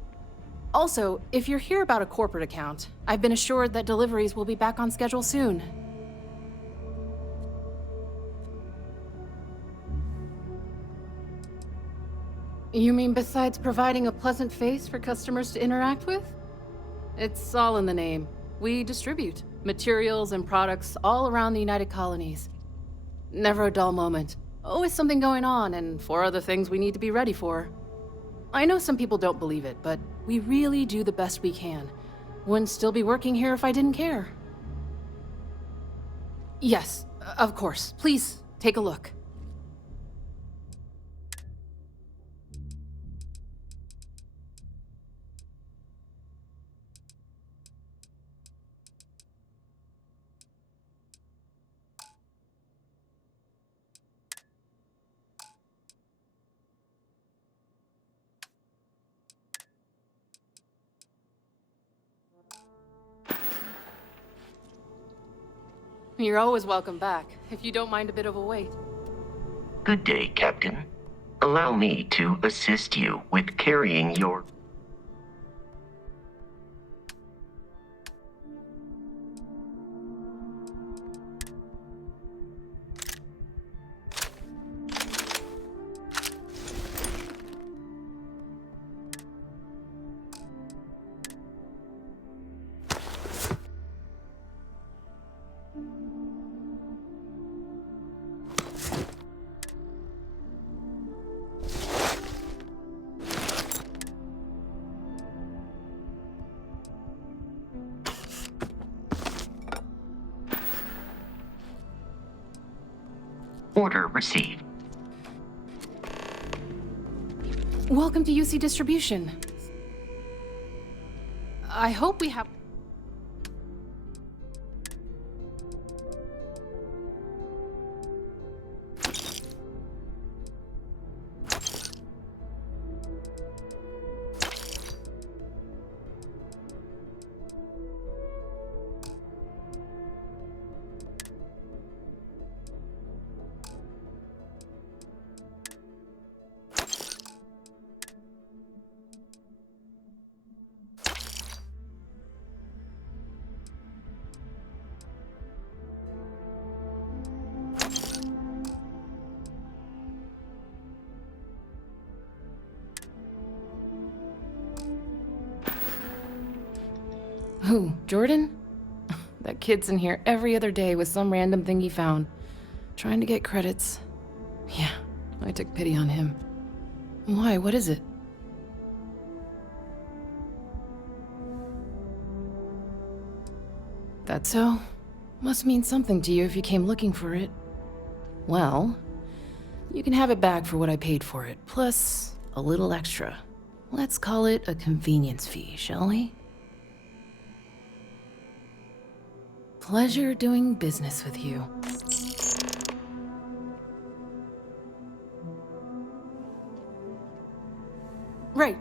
Also, if you're here about a corporate account, I've been assured that deliveries will be back on schedule soon. You mean besides providing a pleasant face for customers to interact with? It's all in the name. We distribute materials and products all around the United Colonies. Never a dull moment. Always something going on and 4 other things we need to be ready for. I know some people don't believe it, but we really do the best we can. Wouldn't still be working here if I didn't care. Yes, of course. Please, take a look. You're always welcome back, if you don't mind a bit of a wait. Good day, Captain. Allow me to assist you with carrying your... Order received. Welcome to UC Distribution. I hope we have... Who, Jordan? That kid's in here every other day with some random thing he found, trying to get credits. Yeah, I took pity on him. Why? What is it? That so? Must mean something to you if you came looking for it. Well, you can have it back for what I paid for it, plus a little extra. Let's call it a convenience fee, shall we? Pleasure doing business with you. Right.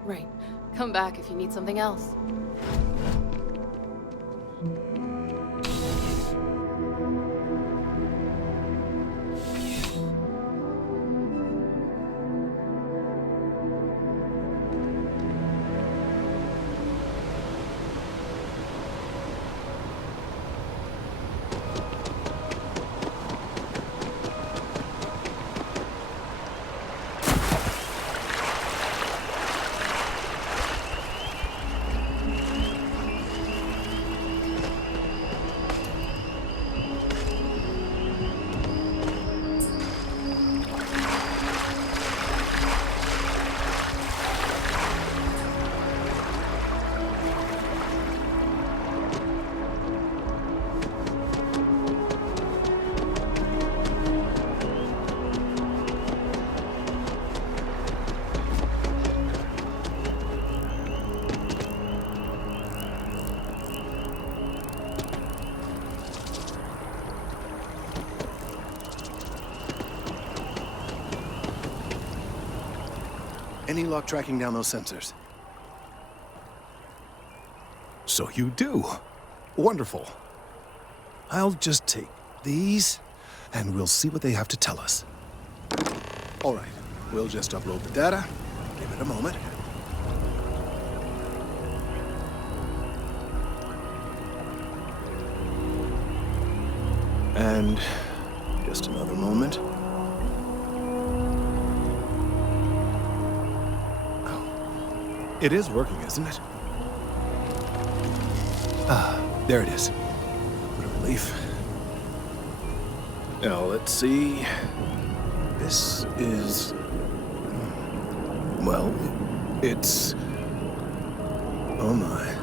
Come back if you need something else. Any luck tracking down those sensors? So you do. Wonderful. I'll just take these, and we'll see what they have to tell us. All right, we'll just upload the data. Give it a moment. And just another moment. It is working, isn't it? Ah, there it is. What a relief. Now, let's see. This is... well, it's... oh my.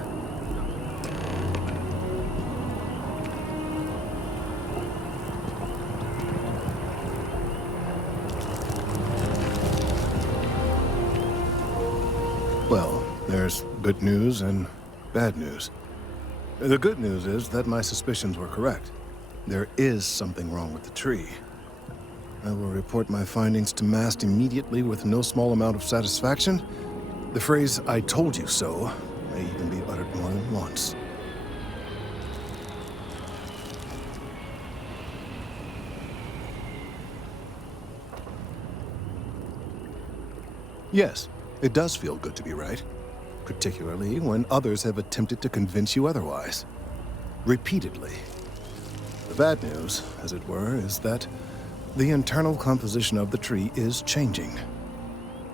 Well, there's good news and bad news. The good news is that my suspicions were correct. There is something wrong with the tree. I will report my findings to MAST immediately with no small amount of satisfaction. The phrase, "I told you so," may even be uttered more than once. Yes. It does feel good to be right, particularly when others have attempted to convince you otherwise. Repeatedly. The bad news, as it were, is that the internal composition of the tree is changing.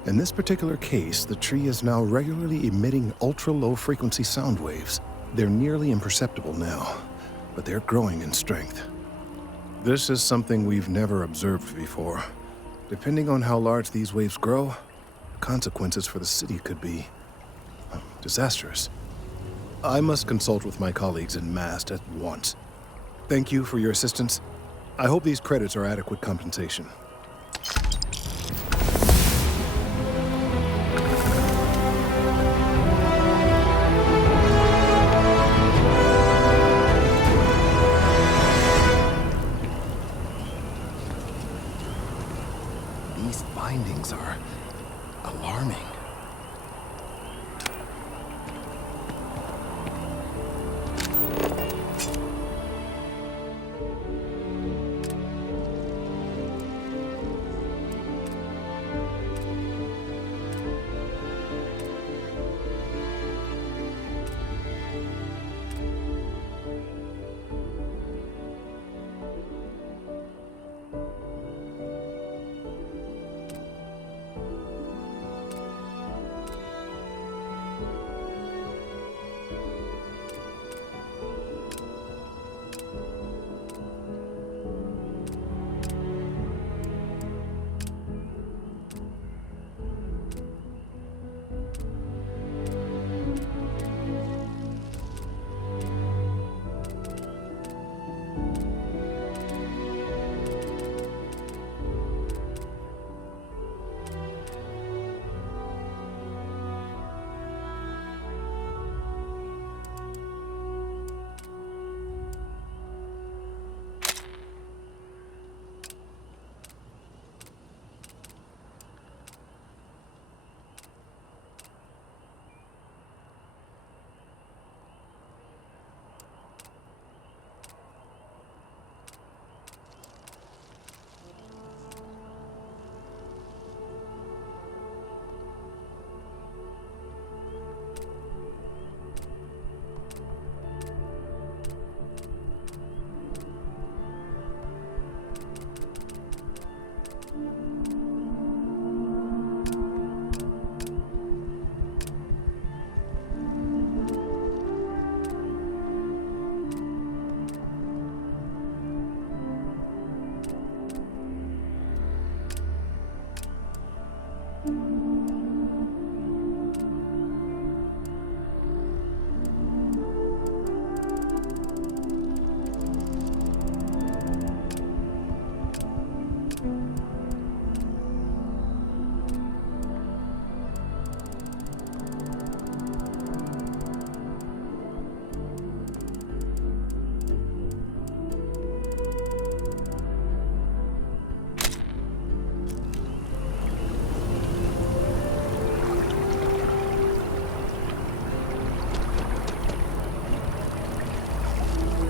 In this particular case, the tree is now regularly emitting ultra-low frequency sound waves. They're nearly imperceptible now, but they're growing in strength. This is something we've never observed before. Depending on how large these waves grow, consequences for the city could be disastrous. I must consult with my colleagues in MAST at once. Thank you for your assistance. I hope these credits are adequate compensation. findings are alarming.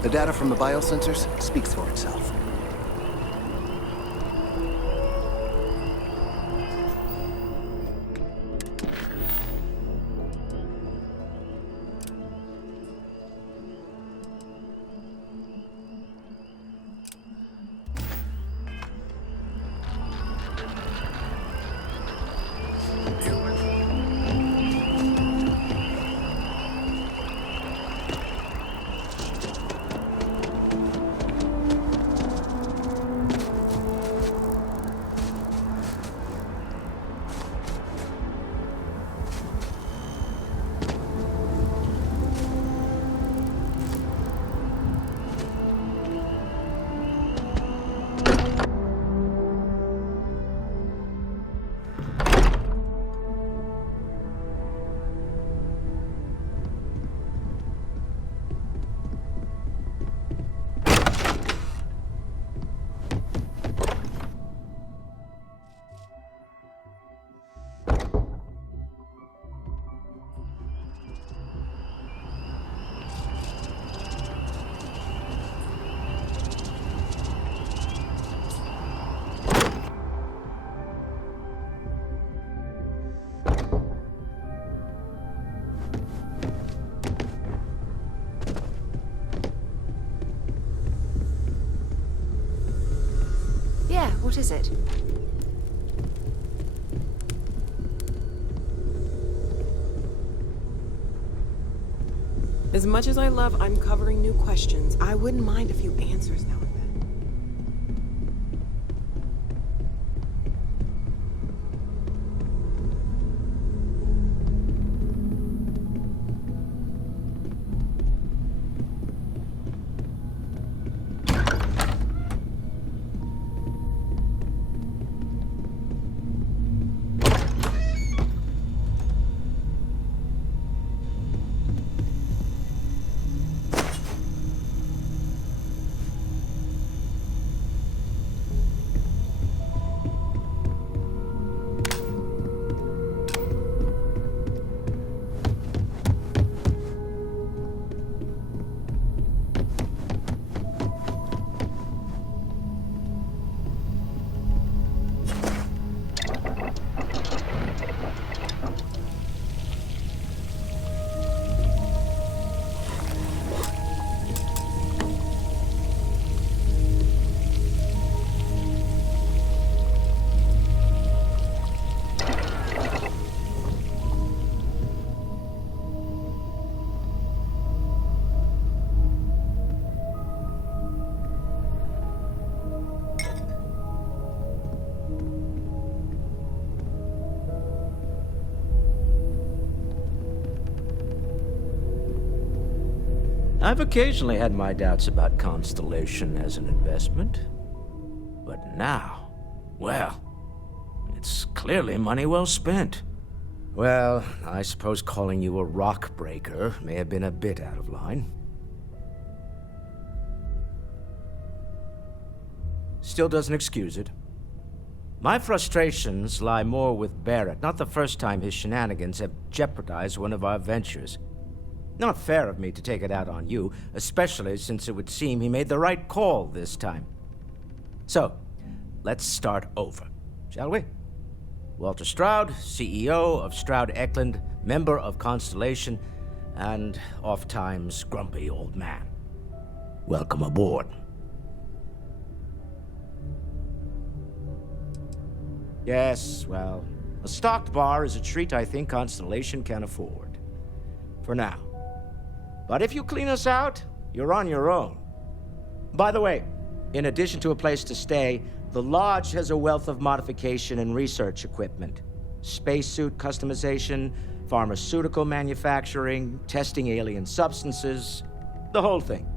The data from the biosensors speaks for itself. Yeah, what is it? As much as I love uncovering new questions, I wouldn't mind a few answers now and then. I've occasionally had my doubts about Constellation as an investment. But now, well, it's clearly money well spent. Well, I suppose calling you a rock breaker may have been a bit out of line. Still doesn't excuse it. My frustrations lie more with Barrett, not the first time his shenanigans have jeopardized one of our ventures. Not fair of me to take it out on you, especially since it would seem he made the right call this time. So, let's start over, shall we? Walter Stroud, CEO of Stroud Eklund, member of Constellation, and oft-times grumpy old man. Welcome aboard. Yes, well, a stocked bar is a treat I think Constellation can afford. For now. But if you clean us out, you're on your own. By the way, in addition to a place to stay, the Lodge has a wealth of modification and research equipment. Spacesuit customization, pharmaceutical manufacturing, testing alien substances, the whole thing.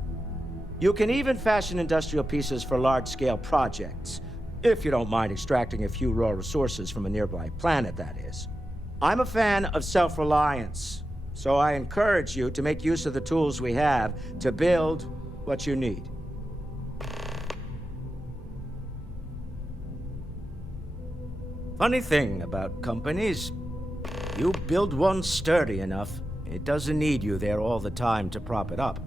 You can even fashion industrial pieces for large-scale projects, if you don't mind extracting a few raw resources from a nearby planet, that is. I'm a fan of self-reliance, so I encourage you to make use of the tools we have to build what you need. Funny thing about companies, you build one sturdy enough, it doesn't need you there all the time to prop it up.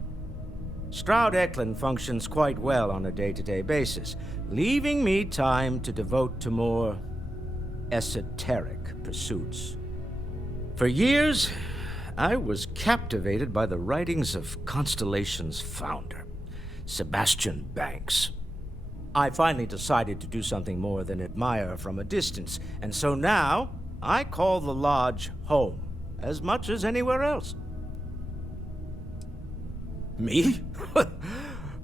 Stroud Eklund functions quite well on a day-to-day basis, leaving me time to devote to more esoteric pursuits. For years, I was captivated by the writings of Constellation's founder, Sebastian Banks. I finally decided to do something more than admire from a distance, and so now I call the Lodge home, as much as anywhere else. Me?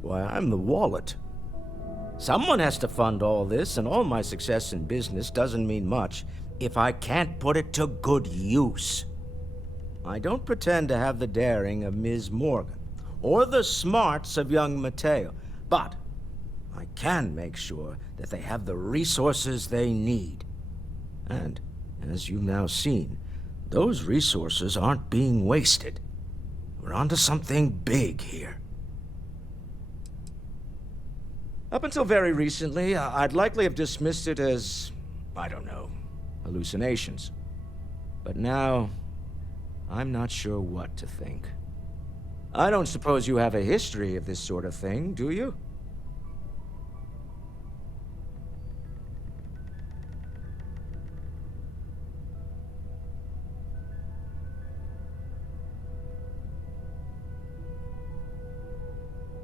Why, I'm the wallet. Someone has to fund all this, and all my success in business doesn't mean much if I can't put it to good use. I don't pretend to have the daring of Ms. Morgan, or the smarts of young Mateo, but I can make sure that they have the resources they need. And, as you've now seen, those resources aren't being wasted. We're onto something big here. Up until very recently, I'd likely have dismissed it as, I don't know, hallucinations. But now, I'm not sure what to think. I don't suppose you have a history of this sort of thing, do you?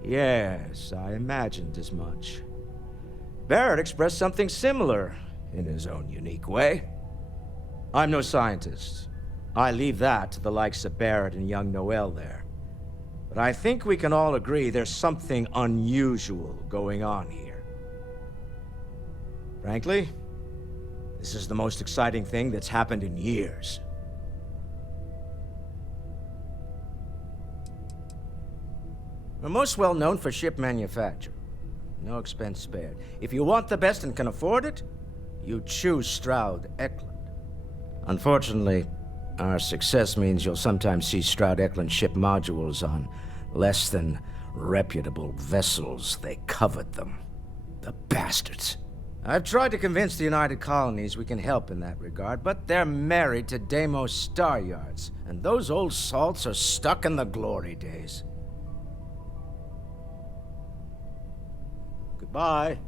Yes, I imagined as much. Barrett expressed something similar, in his own unique way. I'm no scientist. I leave that to the likes of Barrett and young Noel there. But I think we can all agree there's something unusual going on here. Frankly, this is the most exciting thing that's happened in years. We're most well known for ship manufacture. No expense spared. If you want the best and can afford it, you choose Stroud Eklund. Unfortunately, our success means you'll sometimes see Stroud Eklund ship modules on less than reputable vessels. They covet them. The bastards. I've tried to convince the United Colonies we can help in that regard, but they're married to Deimos Star Yards, and those old salts are stuck in the glory days. Goodbye.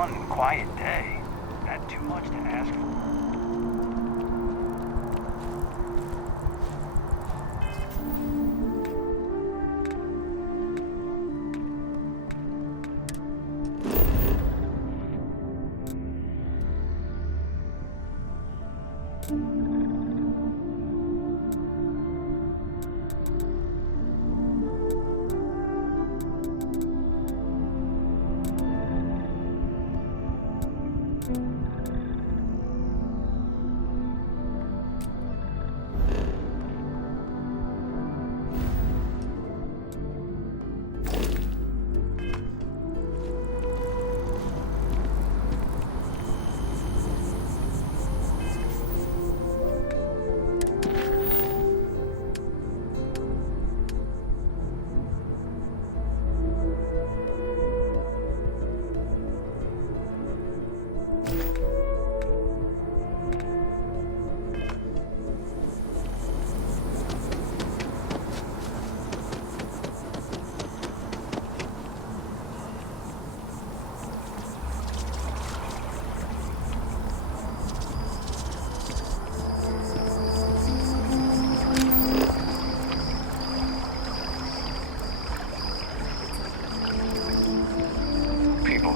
fun, quiet day. Not too much to ask for.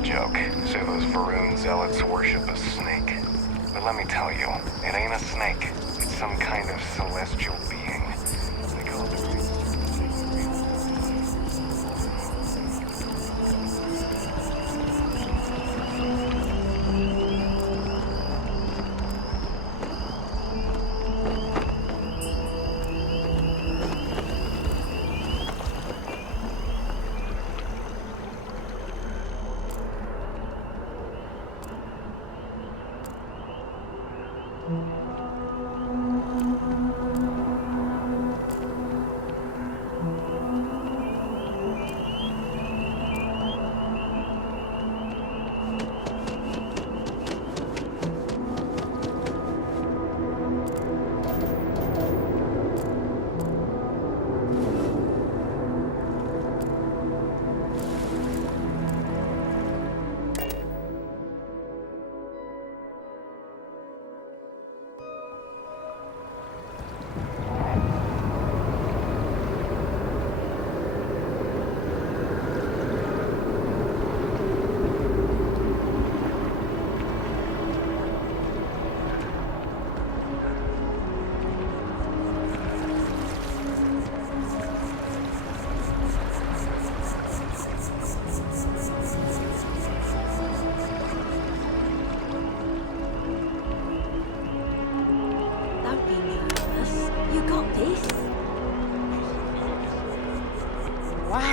Joke. Say those Varun zealots worship a snake. But let me tell you, it ain't a snake. It's some kind of celestial being. They call it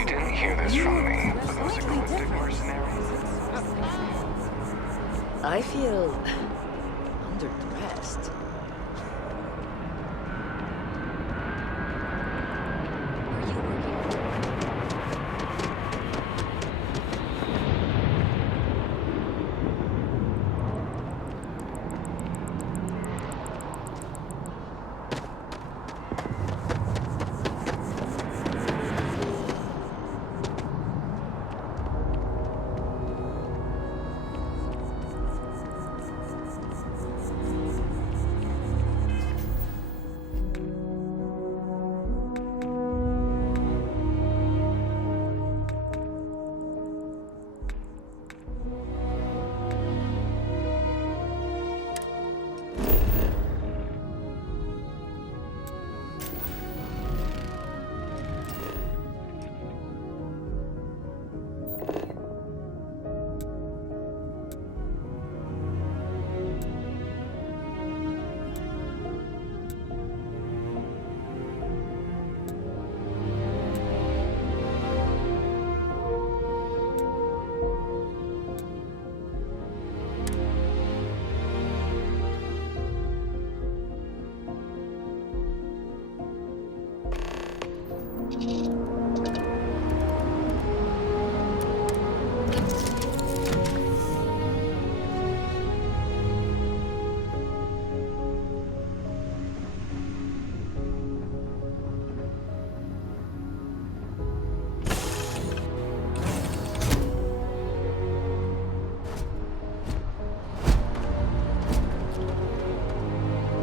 You didn't hear this from me, but those ecliptic mercenaries. I feel underdressed.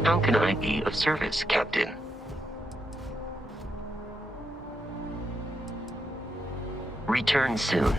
How can I be of service, Captain? Return soon.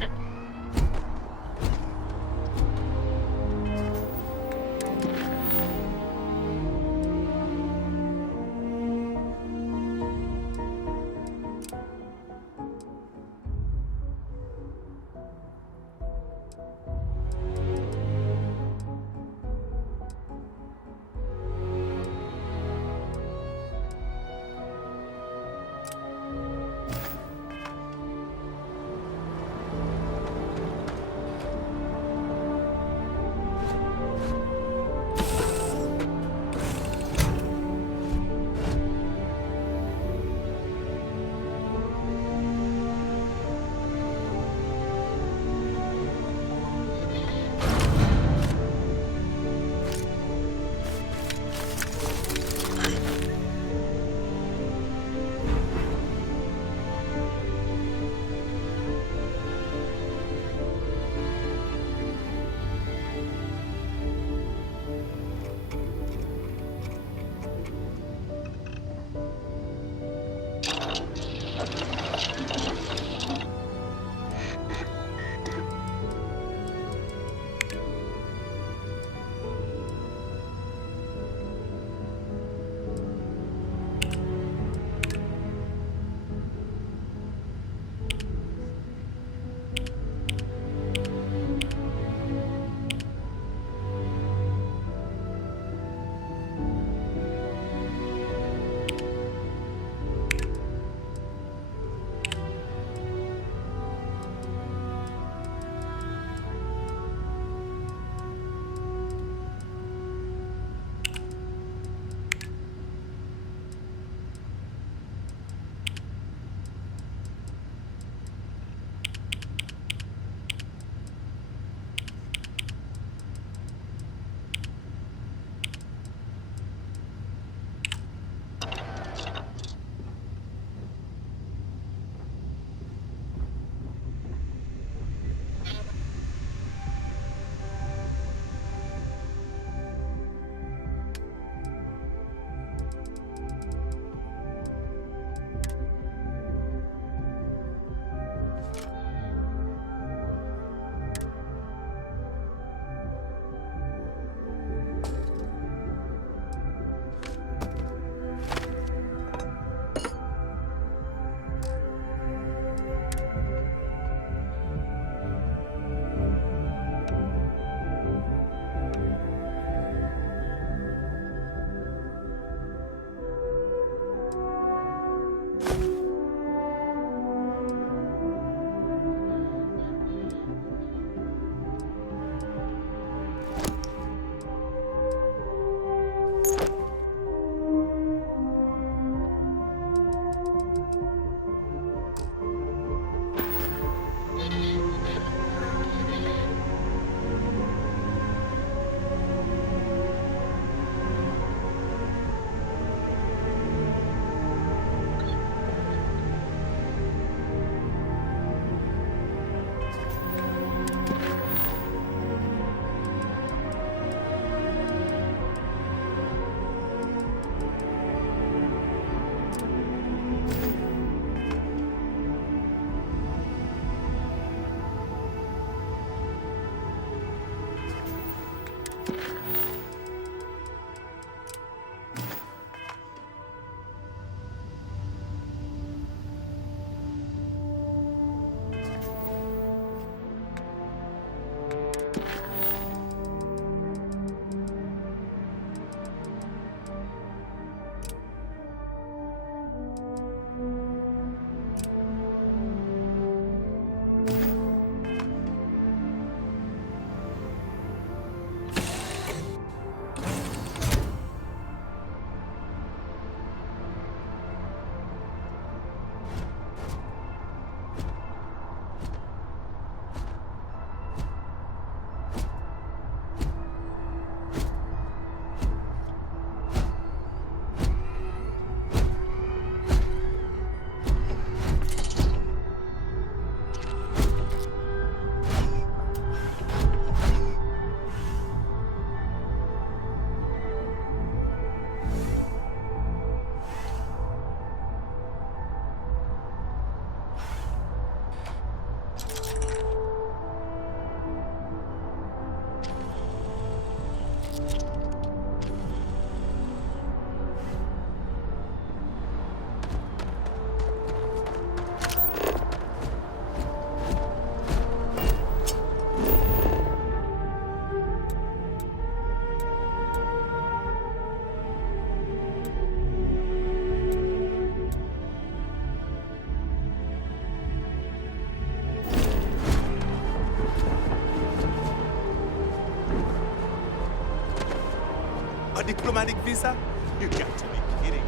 Diplomatic visa? You got to be kidding.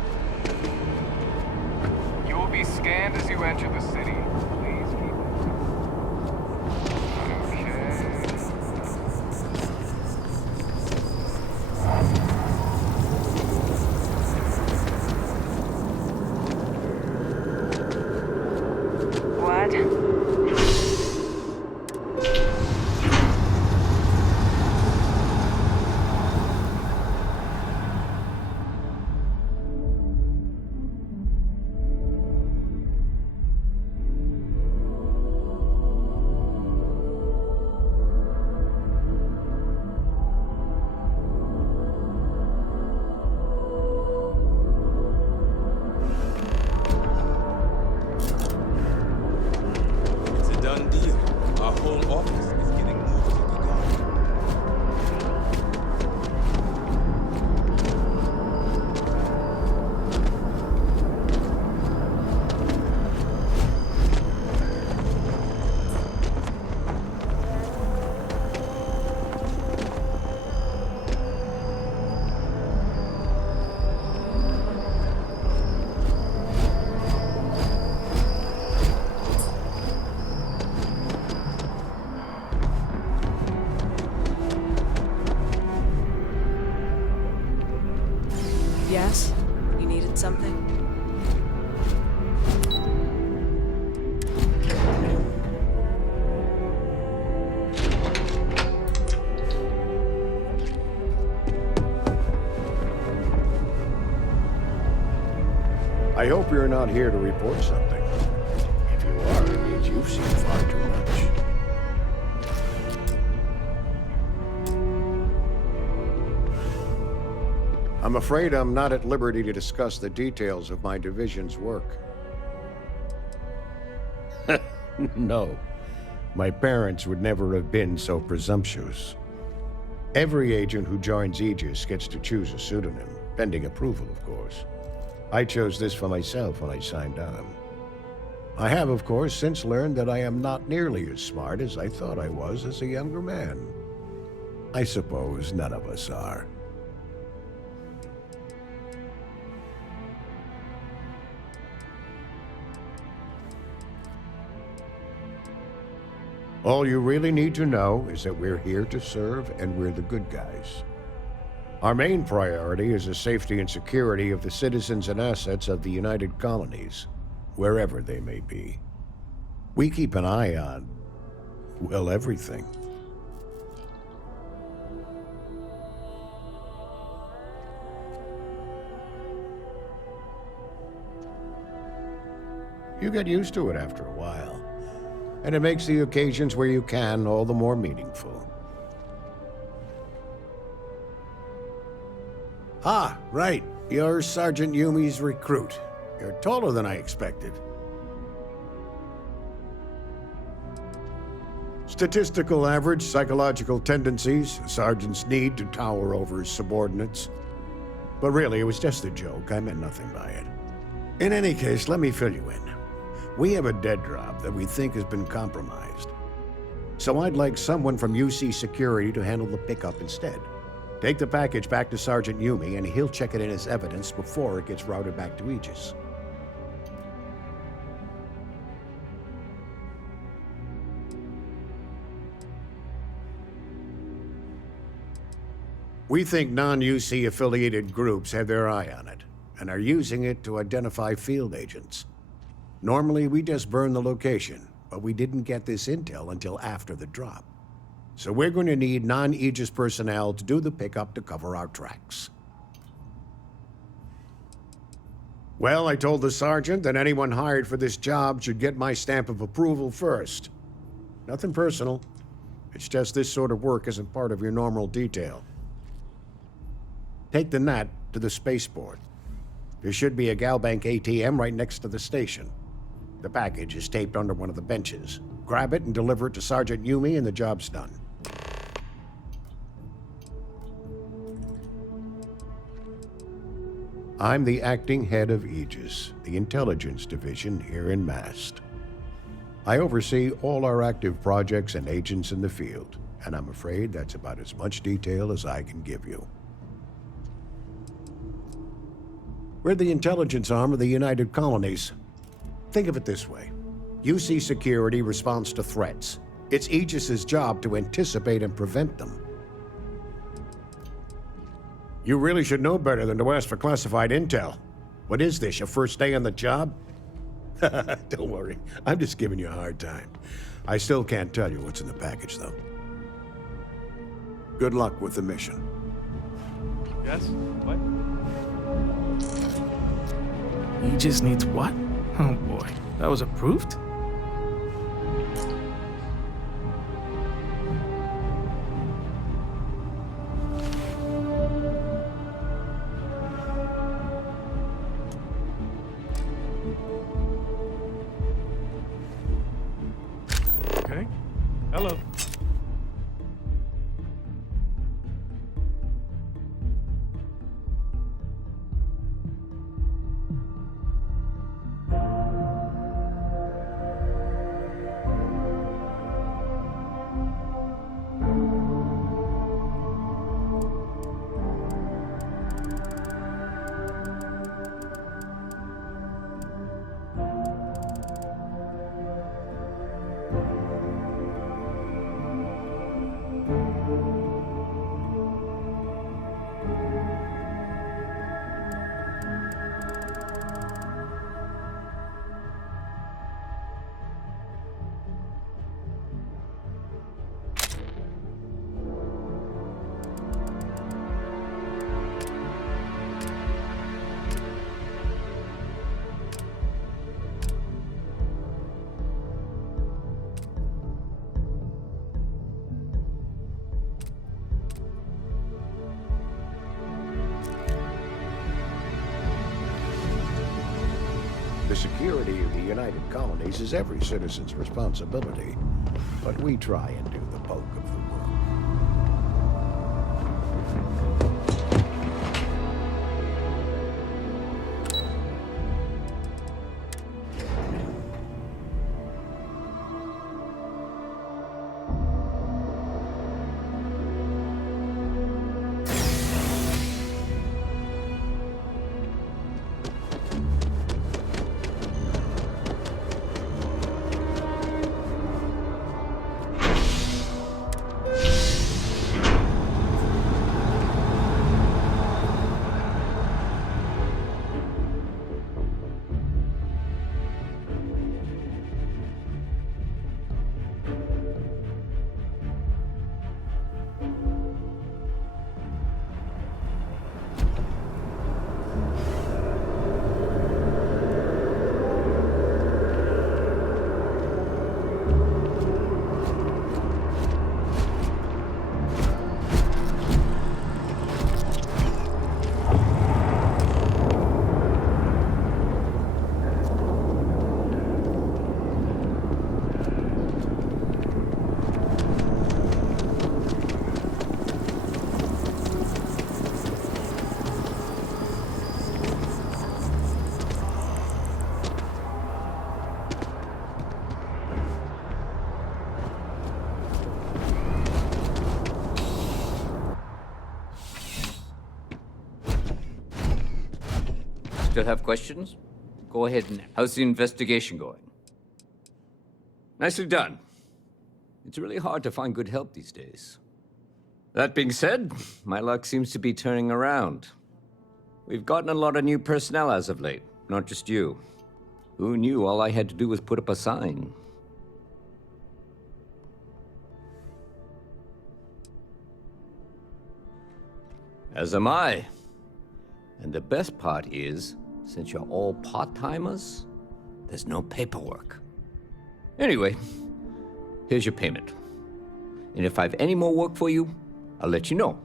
You will be scanned as you enter the city. Please keep What? It's a done deal. Our home office is getting moved to the garden. Yes? You needed something? I hope you're not here to report something. If you are, it means you've seen far too much. I'm afraid I'm not at liberty to discuss the details of my division's work. No. My parents would never have been so presumptuous. Every agent who joins Aegis gets to choose a pseudonym, pending approval, of course. I chose this for myself when I signed on. I have, of course, since learned that I am not nearly as smart as I thought I was as a younger man. I suppose none of us are. All you really need to know is that we're here to serve and we're the good guys. Our main priority is the safety and security of the citizens and assets of the United Colonies, wherever they may be. We keep an eye on, well, everything. You get used to it after a while, and it makes the occasions where you can all the more meaningful. Ah, right. You're Sergeant Yumi's recruit. You're taller than I expected. Statistical average, psychological tendencies, a sergeant's need to tower over his subordinates. But really, it was just a joke. I meant nothing by it. In any case, let me fill you in. We have a dead drop that we think has been compromised. So I'd like someone from UC Security to handle the pickup instead. Take the package back to Sergeant Yumi, and he'll check it in as evidence before it gets routed back to Aegis. We think non-UC affiliated groups have their eye on it, and are using it to identify field agents. Normally, we just burn the location, but we didn't get this intel until after the drop. So we're going to need non-Aegis personnel to do the pickup to cover our tracks. Well, I told the sergeant that anyone hired for this job should get my stamp of approval first. Nothing personal. It's just this sort of work isn't part of your normal detail. Take the Nat to the spaceport. There should be a Galbank ATM right next to the station. The package is taped under one of the benches. Grab it and deliver it to Sergeant Yumi and the job's done. I'm the acting head of Aegis, the intelligence division here in Mast. I oversee all our active projects and agents in the field, and I'm afraid that's about as much detail as I can give you. We're the intelligence arm of the United Colonies. Think of it this way. UC Security responds to threats. It's Aegis's job to anticipate and prevent them. You really should know better than to ask for classified intel. What is this, your first day on the job? Don't worry, I'm just giving you a hard time. I still can't tell you what's in the package, though. Good luck with the mission. Yes? What? Aegis needs what? Oh boy, that was approved? Okay. Hello. The security of the United Colonies is every citizen's responsibility, but we try and do the bulk of the work. Still have questions? Go ahead and... How's the investigation going? Nicely done. It's really hard to find good help these days. That being said, my luck seems to be turning around. We've gotten a lot of new personnel as of late, not just you. Who knew all I had to do was put up a sign? As am I. And the best part is, since you're all part-timers, there's no paperwork. Anyway, here's your payment. And if I have any more work for you, I'll let you know.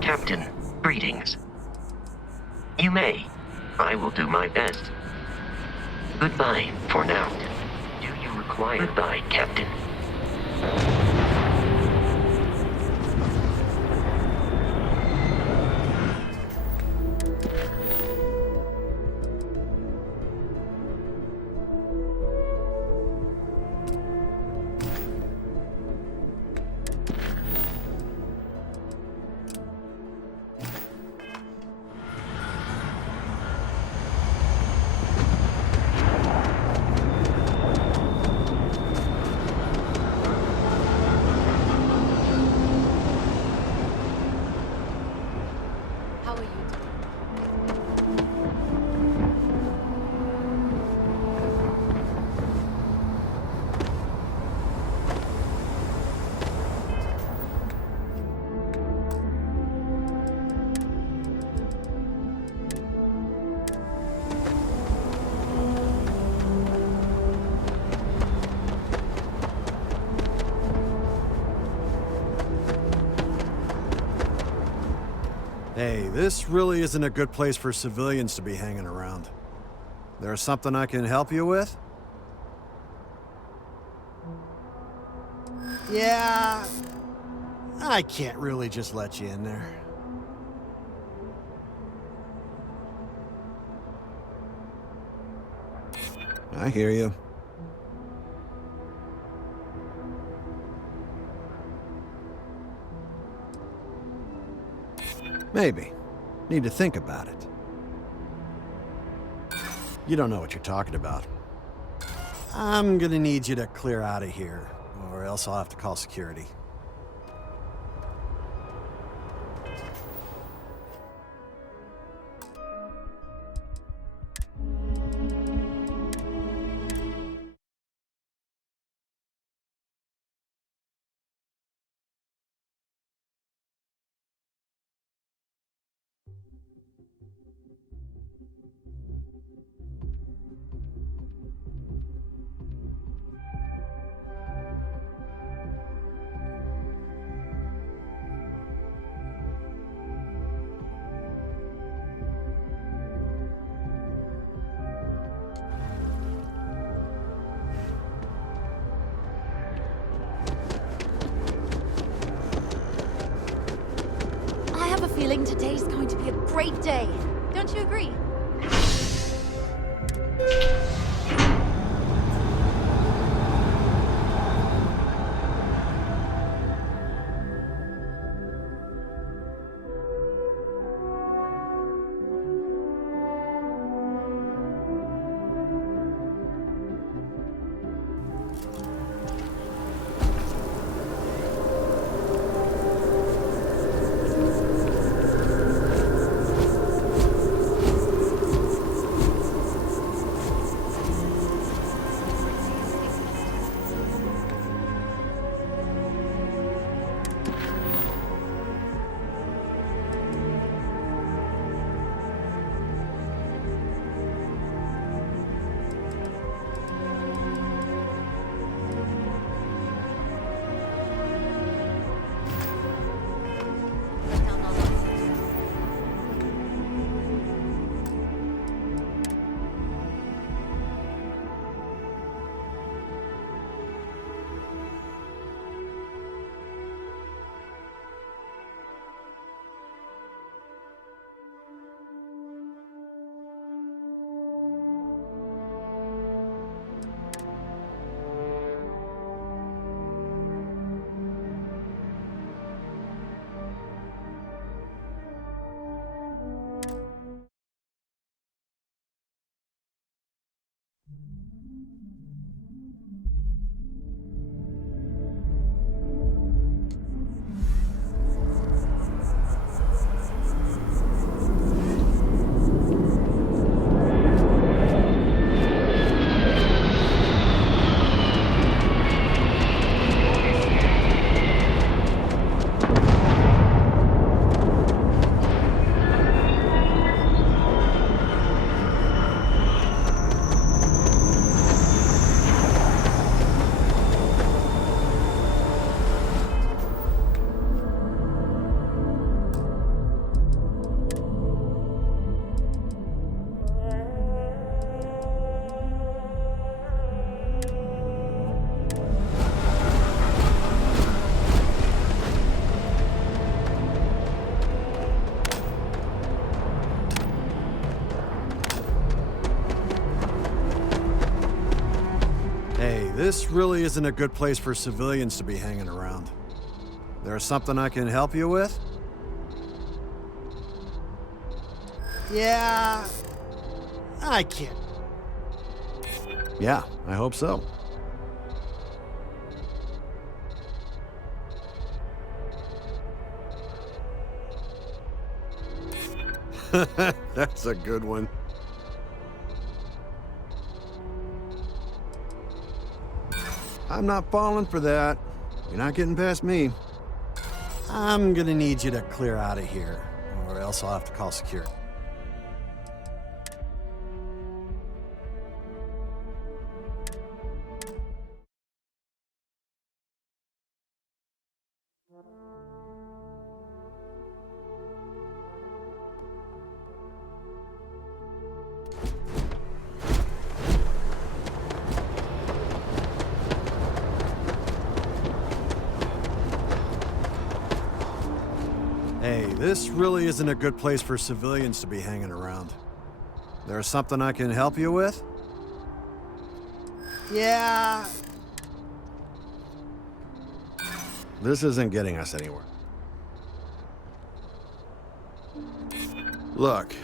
Captain, greetings. You may. I will do my best. Goodbye for now. Do you recall required by, Captain. How are you doing? Hey, this really isn't a good place for civilians to be hanging around. There's something I can help you with? Yeah, I can't really just let you in there. I hear you. Maybe. Need to think about it. You don't know what you're talking about. I'm gonna need you to clear out of here, or else I'll have to call security. I have a feeling today's going to be a great day. Don't you agree? this really isn't a good place for civilians to be hanging around. There's something I can help you with? Yeah, I can't. Yeah, I hope so. That's a good one. I'm not falling for that. You're not getting past me. I'm gonna need you to clear out of here, or else I'll have to call security. Hey, this really isn't a good place for civilians to be hanging around. There's something I can help you with? Yeah. This isn't getting us anywhere. Look,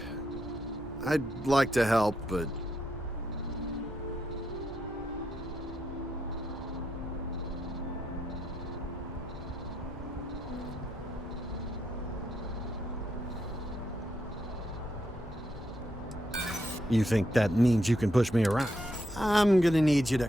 I'd like to help, but... You think that means you can push me around? I'm gonna need you to...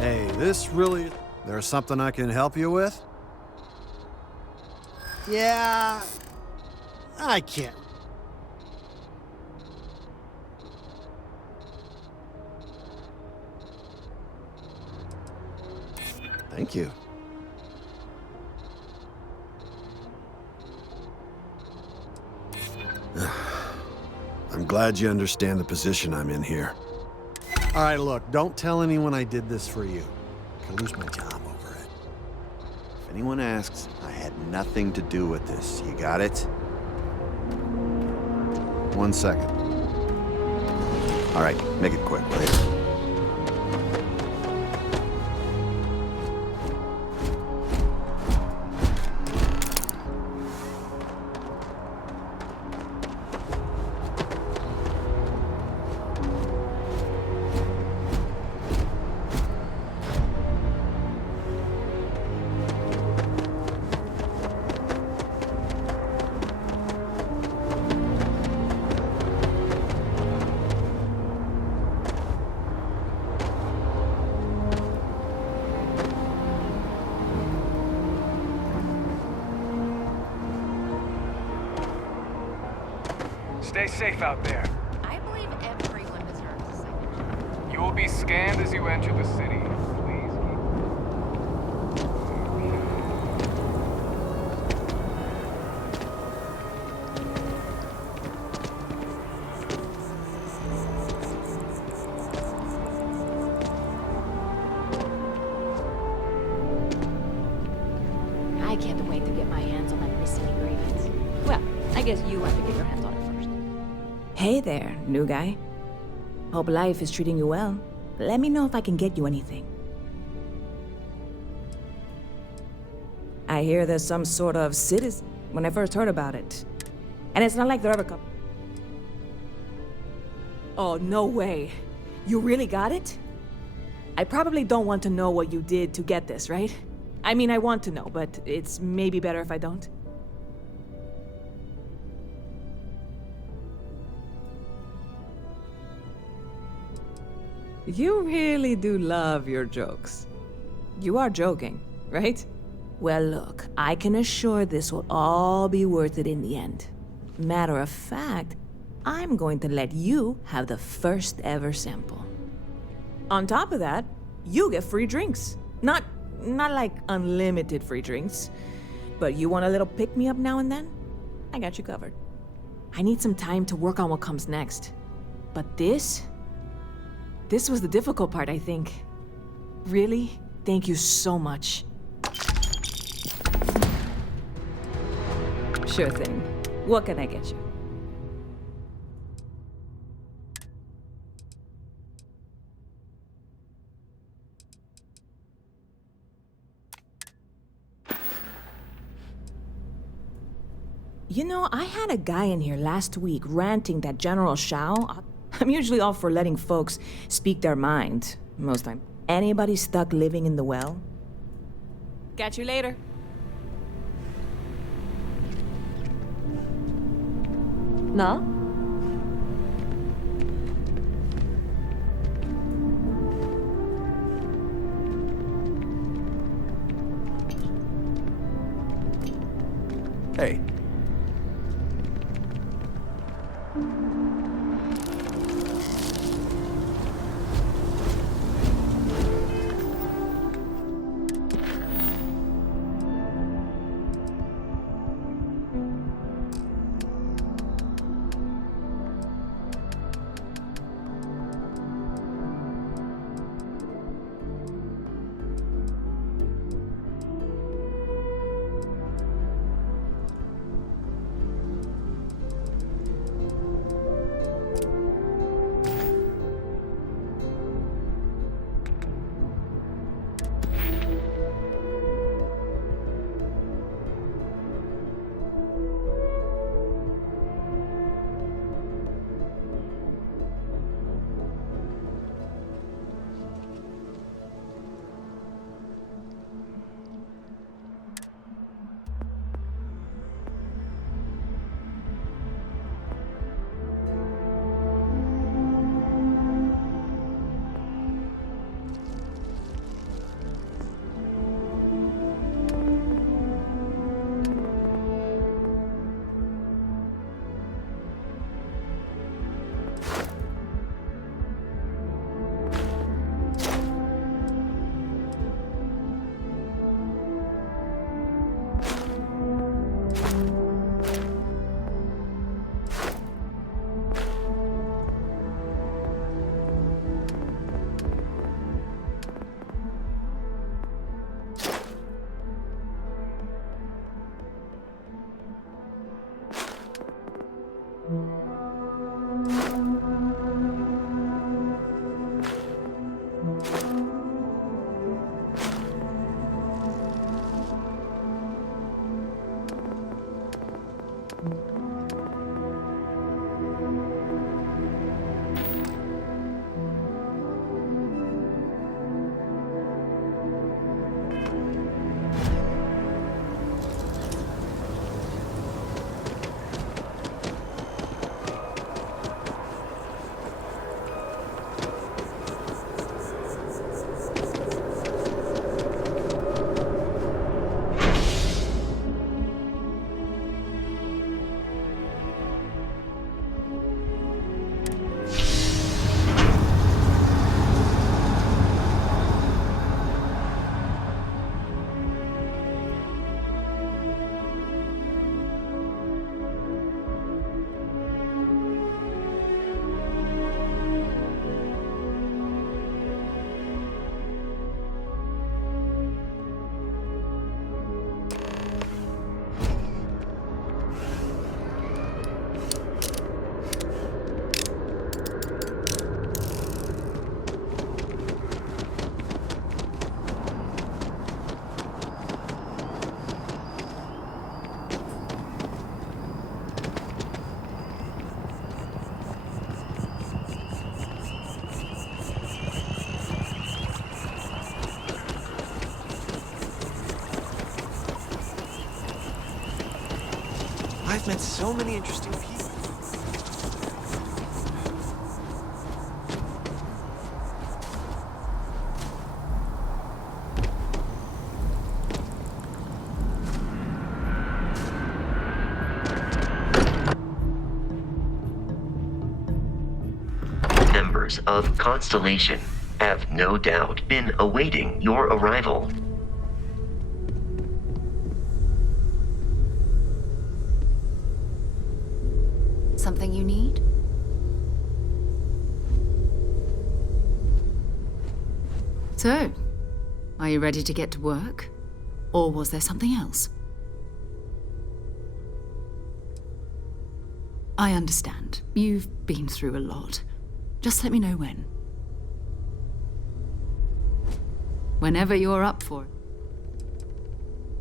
Hey, this really... There's something I can help you with? Yeah, I can't. Thank you. I'm glad you understand the position I'm in here. All right, look, don't tell anyone I did this for you. I could lose my job over it. If anyone asks, I had nothing to do with this. You got it? 1 second. All right, make it quick, will you? Stay safe out there. I believe everyone deserves a second chance. You will be scanned as you enter the city. Please I can't wait to get my hands on that missing ingredient. Well, I guess you have to get your hands on it first. Hey there, new guy. Hope life is treating you well. Let me know if I can get you anything. I hear there's some sort of citizen when I first heard about it. And it's not like they're ever come. Oh, no way. You really got it? I probably don't want to know what you did to get this, right? I mean, I want to know, but it's maybe better if I don't. You really do love your jokes. You are joking, right? Well, look, I can assure this will all be worth it in the end. Matter of fact, I'm going to let you have the first ever sample. On top of that, you get free drinks. Not like unlimited free drinks. But you want a little pick-me-up now and then? I got you covered. I need some time to work on what comes next. But this was the difficult part, I think. Really, thank you so much. Sure thing. What can I get you? You know, I had a guy in here last week ranting that General Shao... I'm usually all for letting folks speak their mind, most time. Anybody stuck living in the well? Catch you later. No? Hey. I've met so many interesting people. Members of Constellation have no doubt been awaiting your arrival. Something you need? So, are you ready to get to work? Or was there something else? I understand. You've been through a lot. Just let me know when. Whenever you're up for it.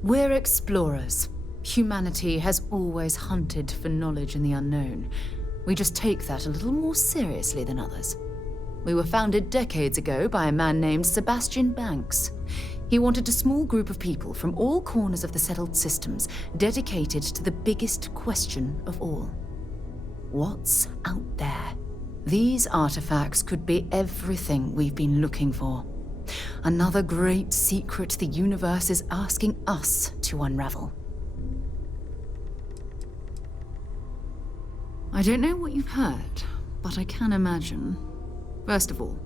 We're explorers. Humanity has always hunted for knowledge in the unknown. We just take that a little more seriously than others. We were founded decades ago by a man named Sebastian Banks. He wanted a small group of people from all corners of the settled systems dedicated to the biggest question of all. What's out there? These artifacts could be everything we've been looking for. Another great secret the universe is asking us to unravel. I don't know what you've heard, but I can imagine. First of all,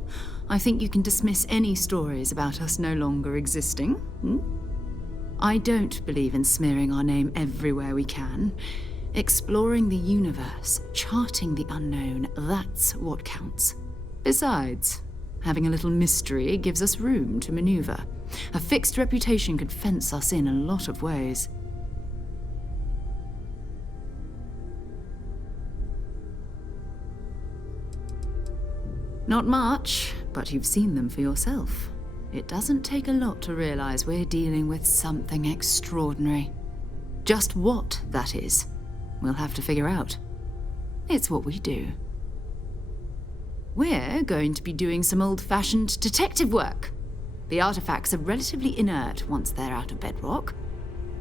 I think you can dismiss any stories about us no longer existing. I don't believe in smearing our name everywhere we can. Exploring the universe, charting the unknown, that's what counts. Besides, having a little mystery gives us room to maneuver. A fixed reputation could fence us in a lot of ways. Not much, but you've seen them for yourself. It doesn't take a lot to realize we're dealing with something extraordinary. Just what that is, we'll have to figure out. It's what we do. We're going to be doing some old-fashioned detective work. The artifacts are relatively inert once they're out of bedrock.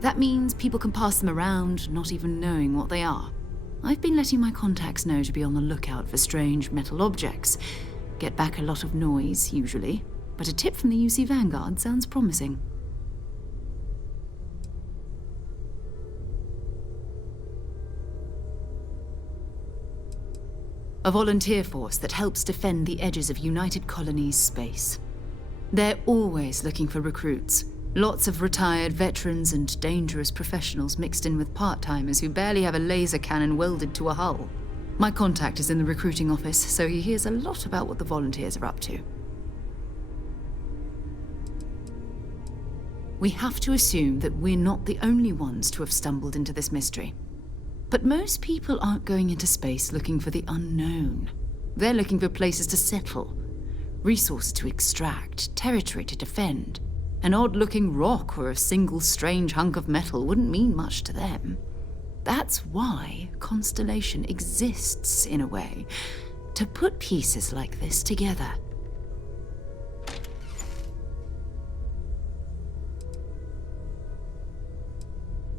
That means people can pass them around, not even knowing what they are. I've been letting my contacts know to be on the lookout for strange metal objects. Get back a lot of noise, usually, but a tip from the UC Vanguard sounds promising. A volunteer force that helps defend the edges of United Colonies space. They're always looking for recruits. Lots of retired veterans and dangerous professionals mixed in with part-timers who barely have a laser cannon welded to a hull. My contact is in the recruiting office, so he hears a lot about what the volunteers are up to. We have to assume that we're not the only ones to have stumbled into this mystery. But most people aren't going into space looking for the unknown. They're looking for places to settle, resources to extract, territory to defend. An odd-looking rock or a single strange hunk of metal wouldn't mean much to them. That's why Constellation exists, in a way, to put pieces like this together.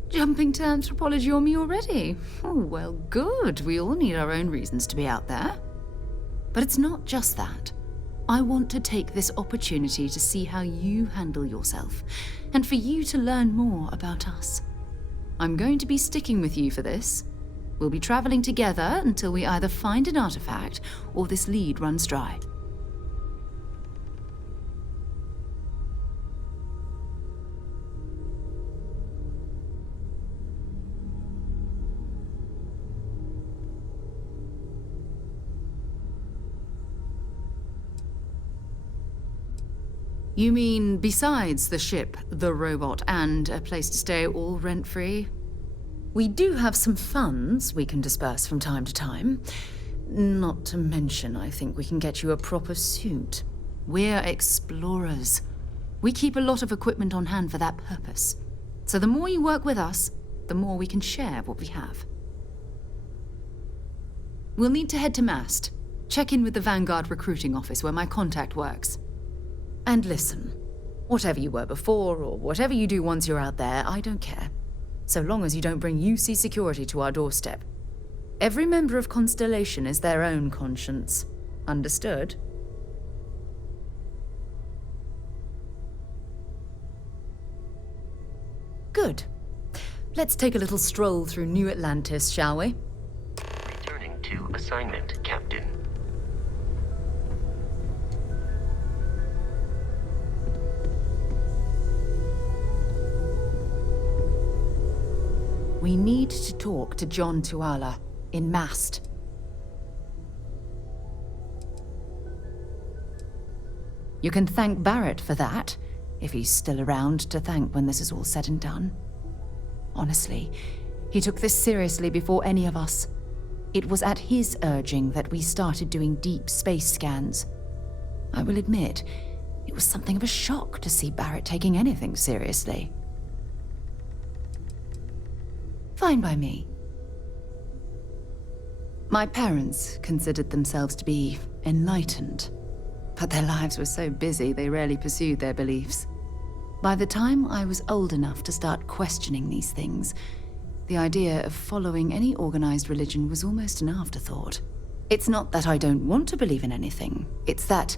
Jumping to anthropology on me already? Oh, well, good. We all need our own reasons to be out there. But it's not just that. I want to take this opportunity to see how you handle yourself, and for you to learn more about us. I'm going to be sticking with you for this. We'll be traveling together until we either find an artifact or this lead runs dry. You mean besides the ship, the robot, and a place to stay all rent-free? We do have some funds we can disperse from time to time. Not to mention, I think we can get you a proper suit. We're explorers. We keep a lot of equipment on hand for that purpose. So the more you work with us, the more we can share what we have. We'll need to head to Mast. Check in with the Vanguard recruiting office where my contact works. And listen, whatever you were before, or whatever you do once you're out there, I don't care. So long as you don't bring UC security to our doorstep. Every member of Constellation is their own conscience. Understood? Good. Let's take a little stroll through New Atlantis, shall we? Returning to assignment, Captain. We need to talk to John Tuala. in Mast. You can thank Barrett for that, if he's still around to thank when this is all said and done. Honestly, he took this seriously before any of us. It was at his urging that we started doing deep space scans. I will admit, it was something of a shock to see Barrett taking anything seriously. Fine by me. My parents considered themselves to be enlightened, but their lives were so busy they rarely pursued their beliefs. By the time I was old enough to start questioning these things, the idea of following any organized religion was almost an afterthought. It's not that I don't want to believe in anything, it's that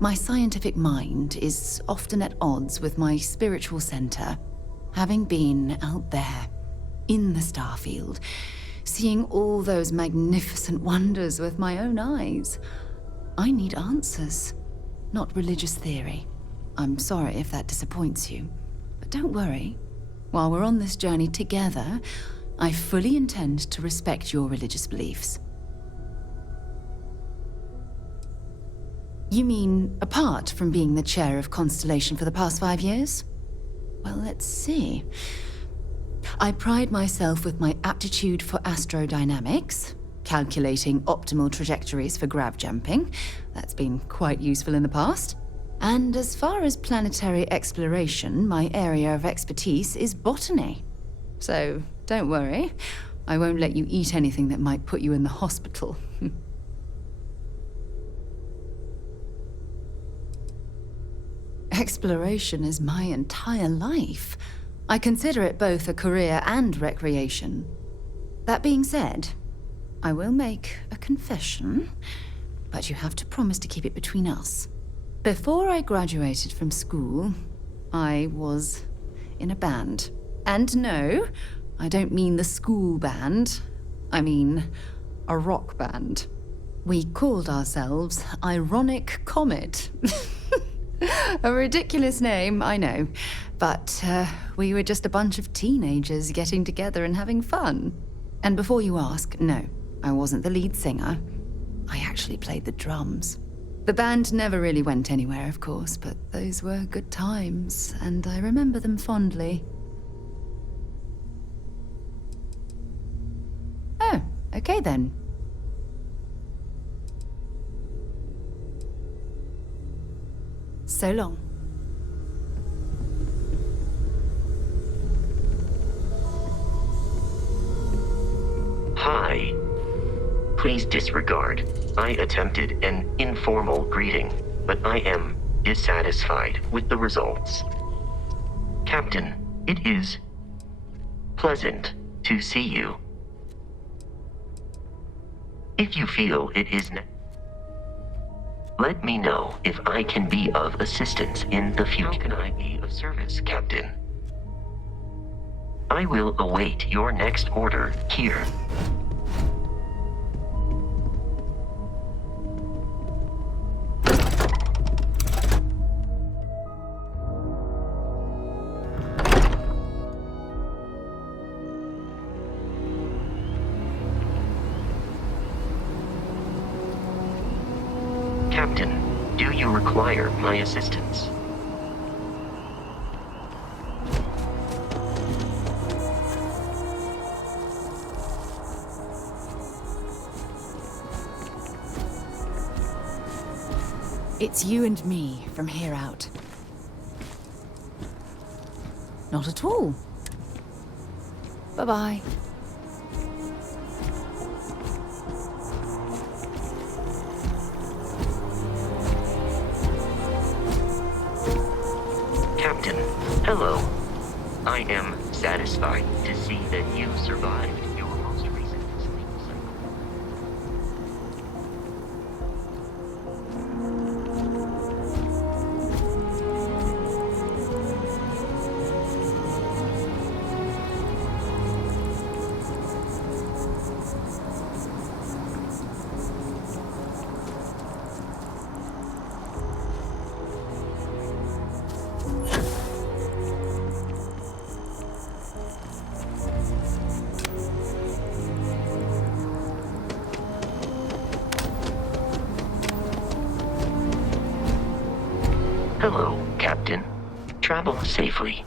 my scientific mind is often at odds with my spiritual center. Having been out there, in the Starfield, seeing all those magnificent wonders with my own eyes, I need answers, not religious theory. I'm sorry if that disappoints you, but don't worry. While we're on this journey together, I fully intend to respect your religious beliefs. You mean apart from being the chair of Constellation for the past 5 years? Well, let's see. I pride myself with my aptitude for astrodynamics, calculating optimal trajectories for grav jumping. That's been quite useful in the past. And as far as planetary exploration, my area of expertise is botany. So don't worry, I won't let you eat anything that might put you in the hospital. Exploration is my entire life. I consider it both a career and recreation. That being said, I will make a confession, but you have to promise to keep it between us. Before I graduated from school, I was in a band. And no, I don't mean the school band. I mean a rock band. We called ourselves Ironic Comet. A ridiculous name, I know. But we were just a bunch of teenagers getting together and having fun. And before you ask, no, I wasn't the lead singer. I actually played the drums. The band never really went anywhere, of course, but those were good times, and I remember them fondly. Oh, okay then. So long. Hi. Please disregard. I attempted an informal greeting, but I am dissatisfied with the results. Captain, it is pleasant to see you. If you feel it is let me know if I can be of assistance in the future. How can I be of service, Captain? I will await your next order here. Captain, do you require my assistance? It's you and me from here out. Not at all. Bye-bye. Captain, hello. I am satisfied to see that you survived your most recent sleep cycle. Hello, Captain. Travel safely.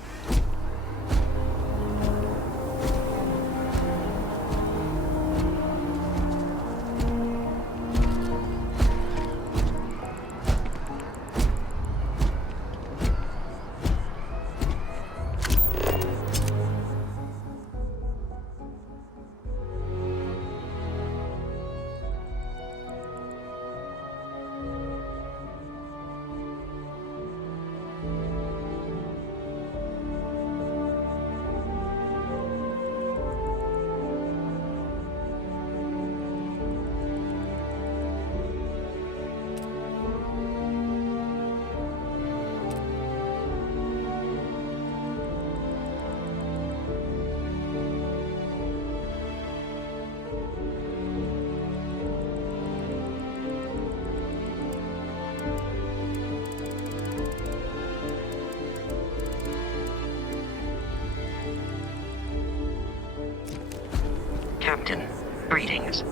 Captain, greetings.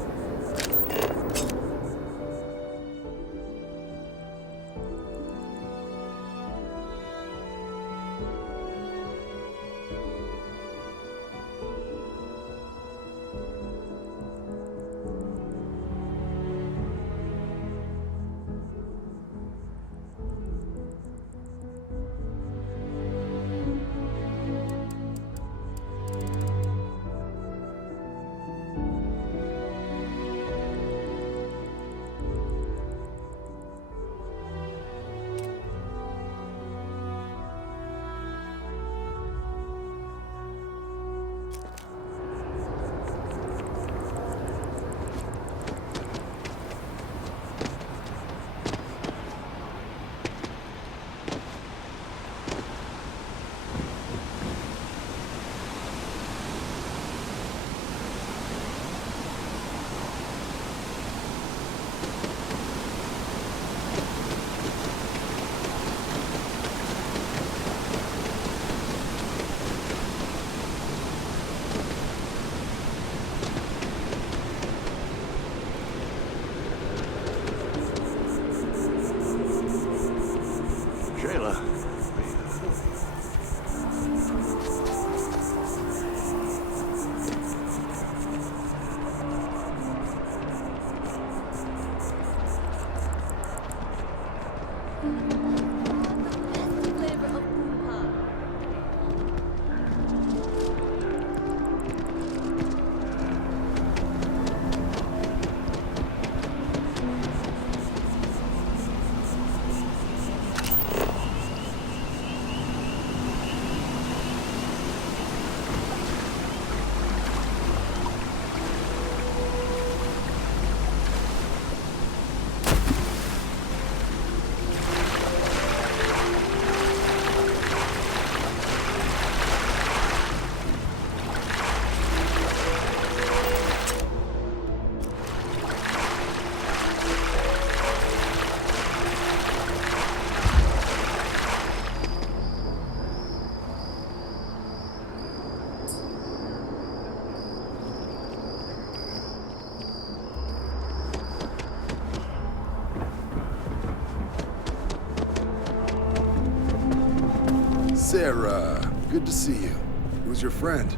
Sarah, good to see you. Who's your friend?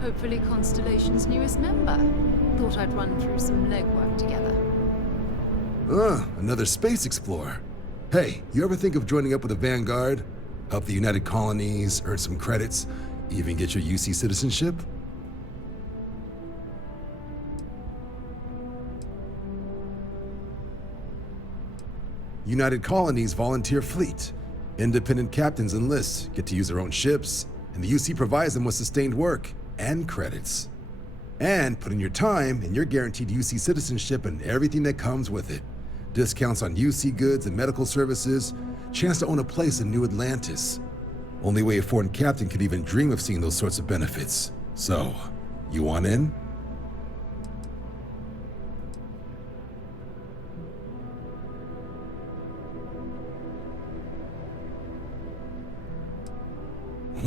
Hopefully Constellation's newest member. Thought I'd run through some legwork together. Another space explorer. Hey, you ever think of joining up with the Vanguard? Help the United Colonies, earn some credits, even get your UC citizenship? United Colonies Volunteer Fleet. Independent captains enlist, get to use their own ships, and the UC provides them with sustained work and credits. And put in your time, and you're guaranteed UC citizenship and everything that comes with it. Discounts on UC goods and medical services, chance to own a place in New Atlantis. Only way a foreign captain could even dream of seeing those sorts of benefits. So, you want in?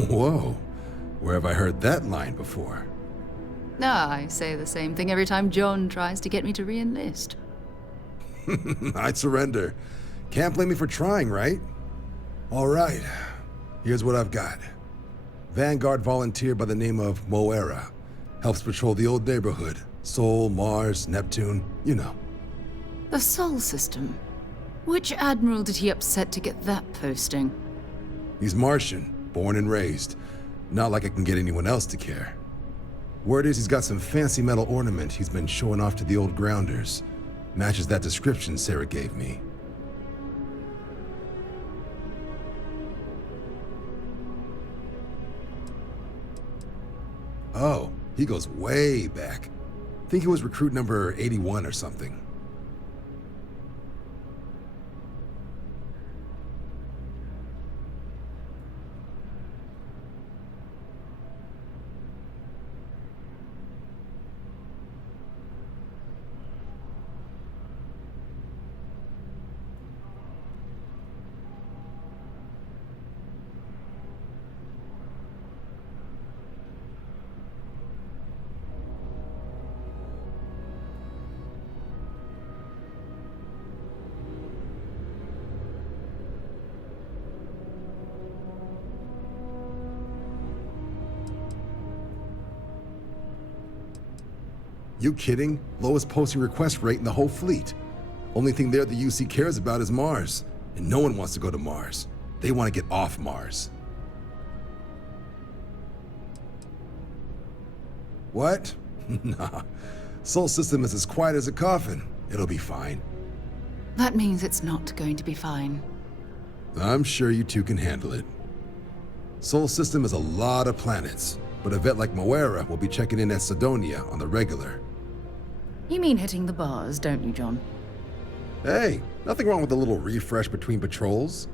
Whoa, where have I heard that line before? I say the same thing every time John tries to get me to re-enlist. I'd surrender. Can't blame me for trying, right? All right, here's what I've got. Vanguard volunteer by the name of Moira. Helps patrol the old neighborhood. Sol, Mars, Neptune, you know. The Sol system. Which admiral did he upset to get that posting? He's Martian, born and raised. Not like I can get anyone else to care. Word is he's got some fancy metal ornament he's been showing off to the old grounders. Matches that description Sarah gave me. Oh, he goes way back. Think he was recruit number 81 or something. You kidding? Lowest posting request rate in the whole fleet. Only thing there the UC cares about is Mars. And no one wants to go to Mars. They want to get off Mars. What? Nah. Sol system is as quiet as a coffin. It'll be fine. That means it's not going to be fine. I'm sure you two can handle it. Sol system is a lot of planets, but a vet like Moira will be checking in at Sidonia on the regular. You mean hitting the bars, don't you, John? Hey, nothing wrong with a little refresh between patrols.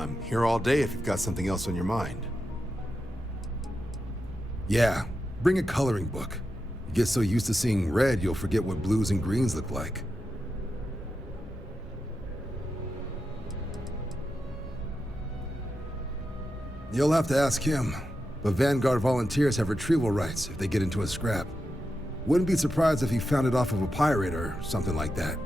I'm here all day if you've got something else on your mind. Yeah, bring a coloring book. You get so used to seeing red, you'll forget what blues and greens look like. You'll have to ask him, but Vanguard volunteers have retrieval rights if they get into a scrap. Wouldn't be surprised if he found it off of a pirate or something like that.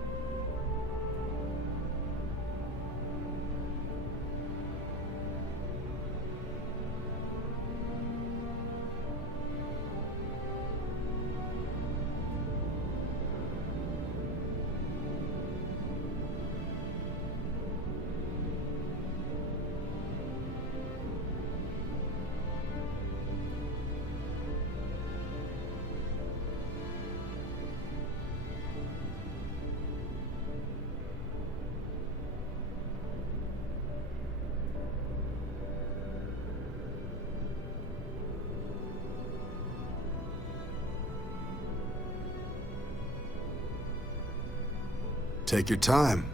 Take your time.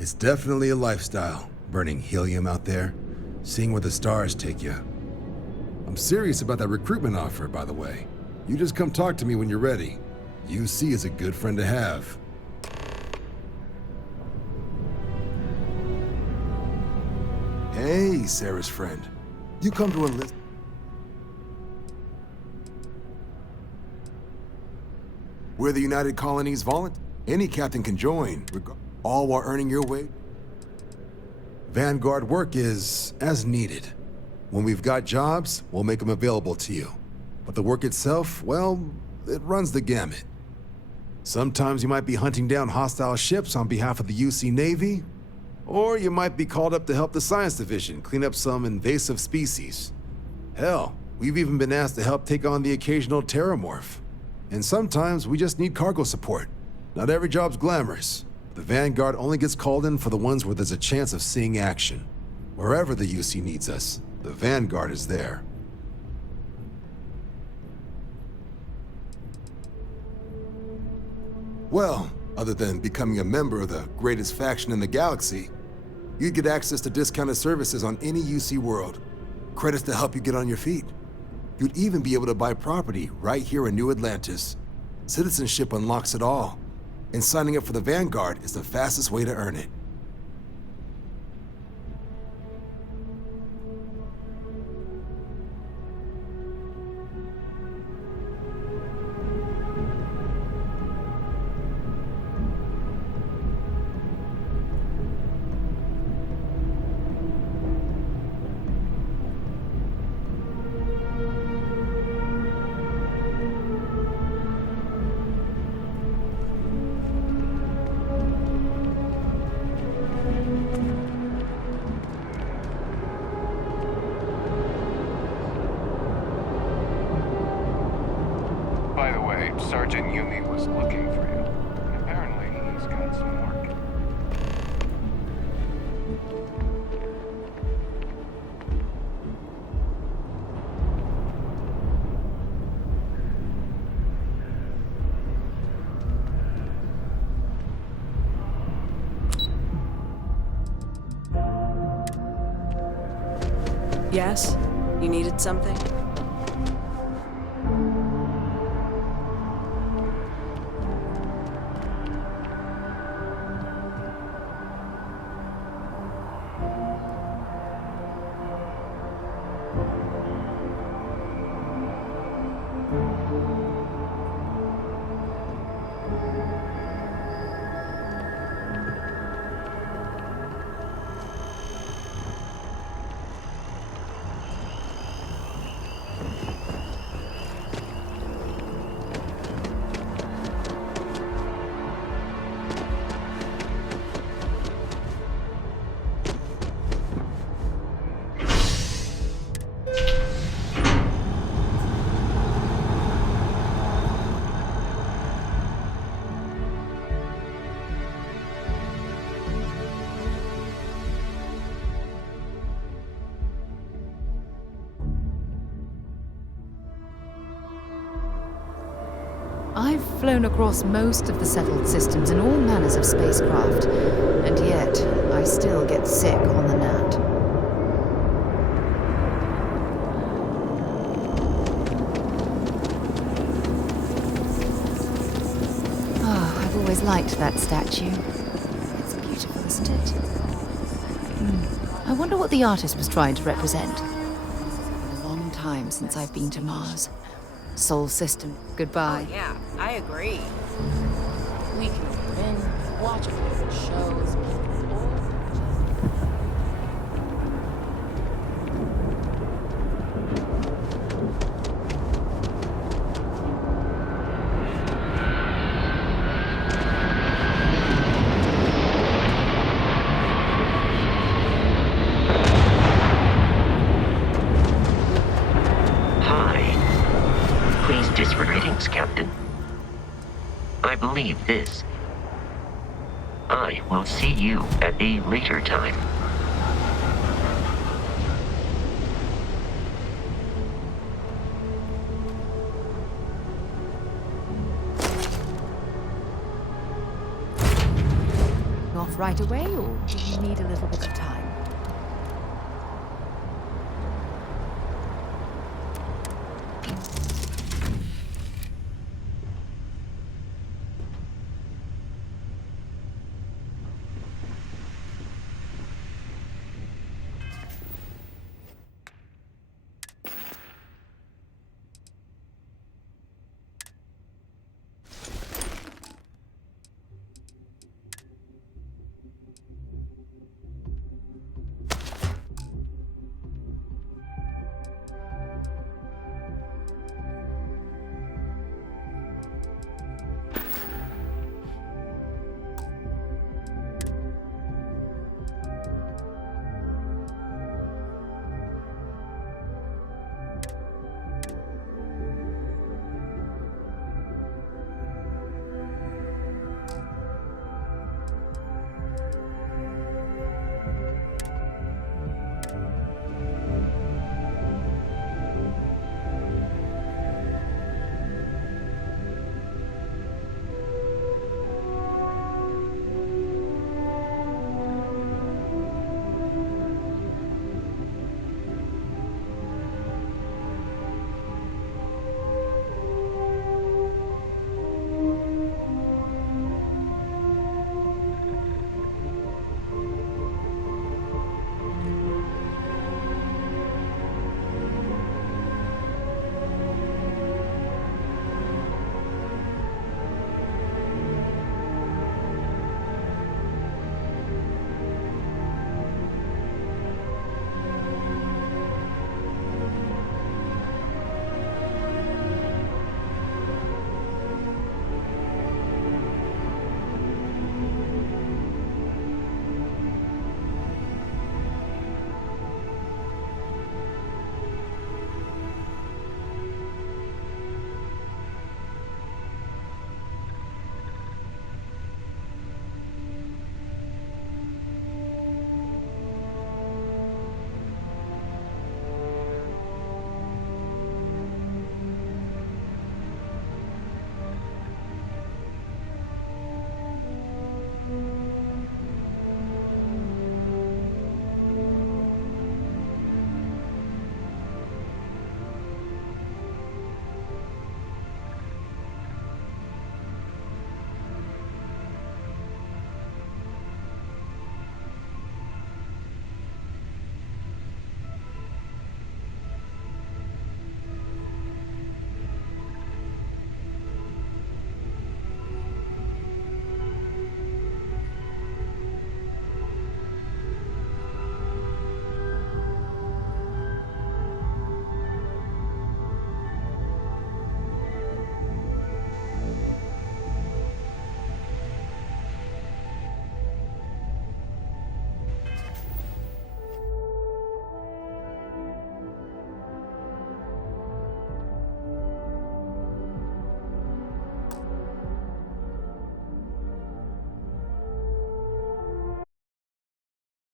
It's definitely a lifestyle, burning helium out there, seeing where the stars take you. I'm serious about that recruitment offer, by the way. You just come talk to me when you're ready. UC is a good friend to have. Hey, Sarah's friend. You come to enlist. We're the United Colonies Volunteer. Any captain can join, all while earning your wage. Vanguard work is as needed. When we've got jobs, we'll make them available to you. But the work itself, well, it runs the gamut. Sometimes you might be hunting down hostile ships on behalf of the UC Navy, or you might be called up to help the Science Division clean up some invasive species. Hell, we've even been asked to help take on the occasional terramorph. And sometimes we just need cargo support. Not every job's glamorous. The Vanguard only gets called in for the ones where there's a chance of seeing action. Wherever the UC needs us, the Vanguard is there. Well, other than becoming a member of the greatest faction in the galaxy, you'd get access to discounted services on any UC world, credits to help you get on your feet. You'd even be able to buy property right here in New Atlantis. Citizenship unlocks it all, and signing up for the Vanguard is the fastest way to earn it. By the way, Sergeant Yumi was looking for you. Apparently, he's got some work. Yes? You needed something? I've flown across most of the settled systems in all manners of spacecraft, and yet I still get sick on the Nat. Oh, I've always liked that statue. It's beautiful, isn't it? I wonder what the artist was trying to represent. It's been a long time since I've been to Mars. Sol system, goodbye. Oh, yeah, I agree. We can win, watch different shows, Captain. I believe this. I will see you at a later time. Off right away, or do you need a little bit of time?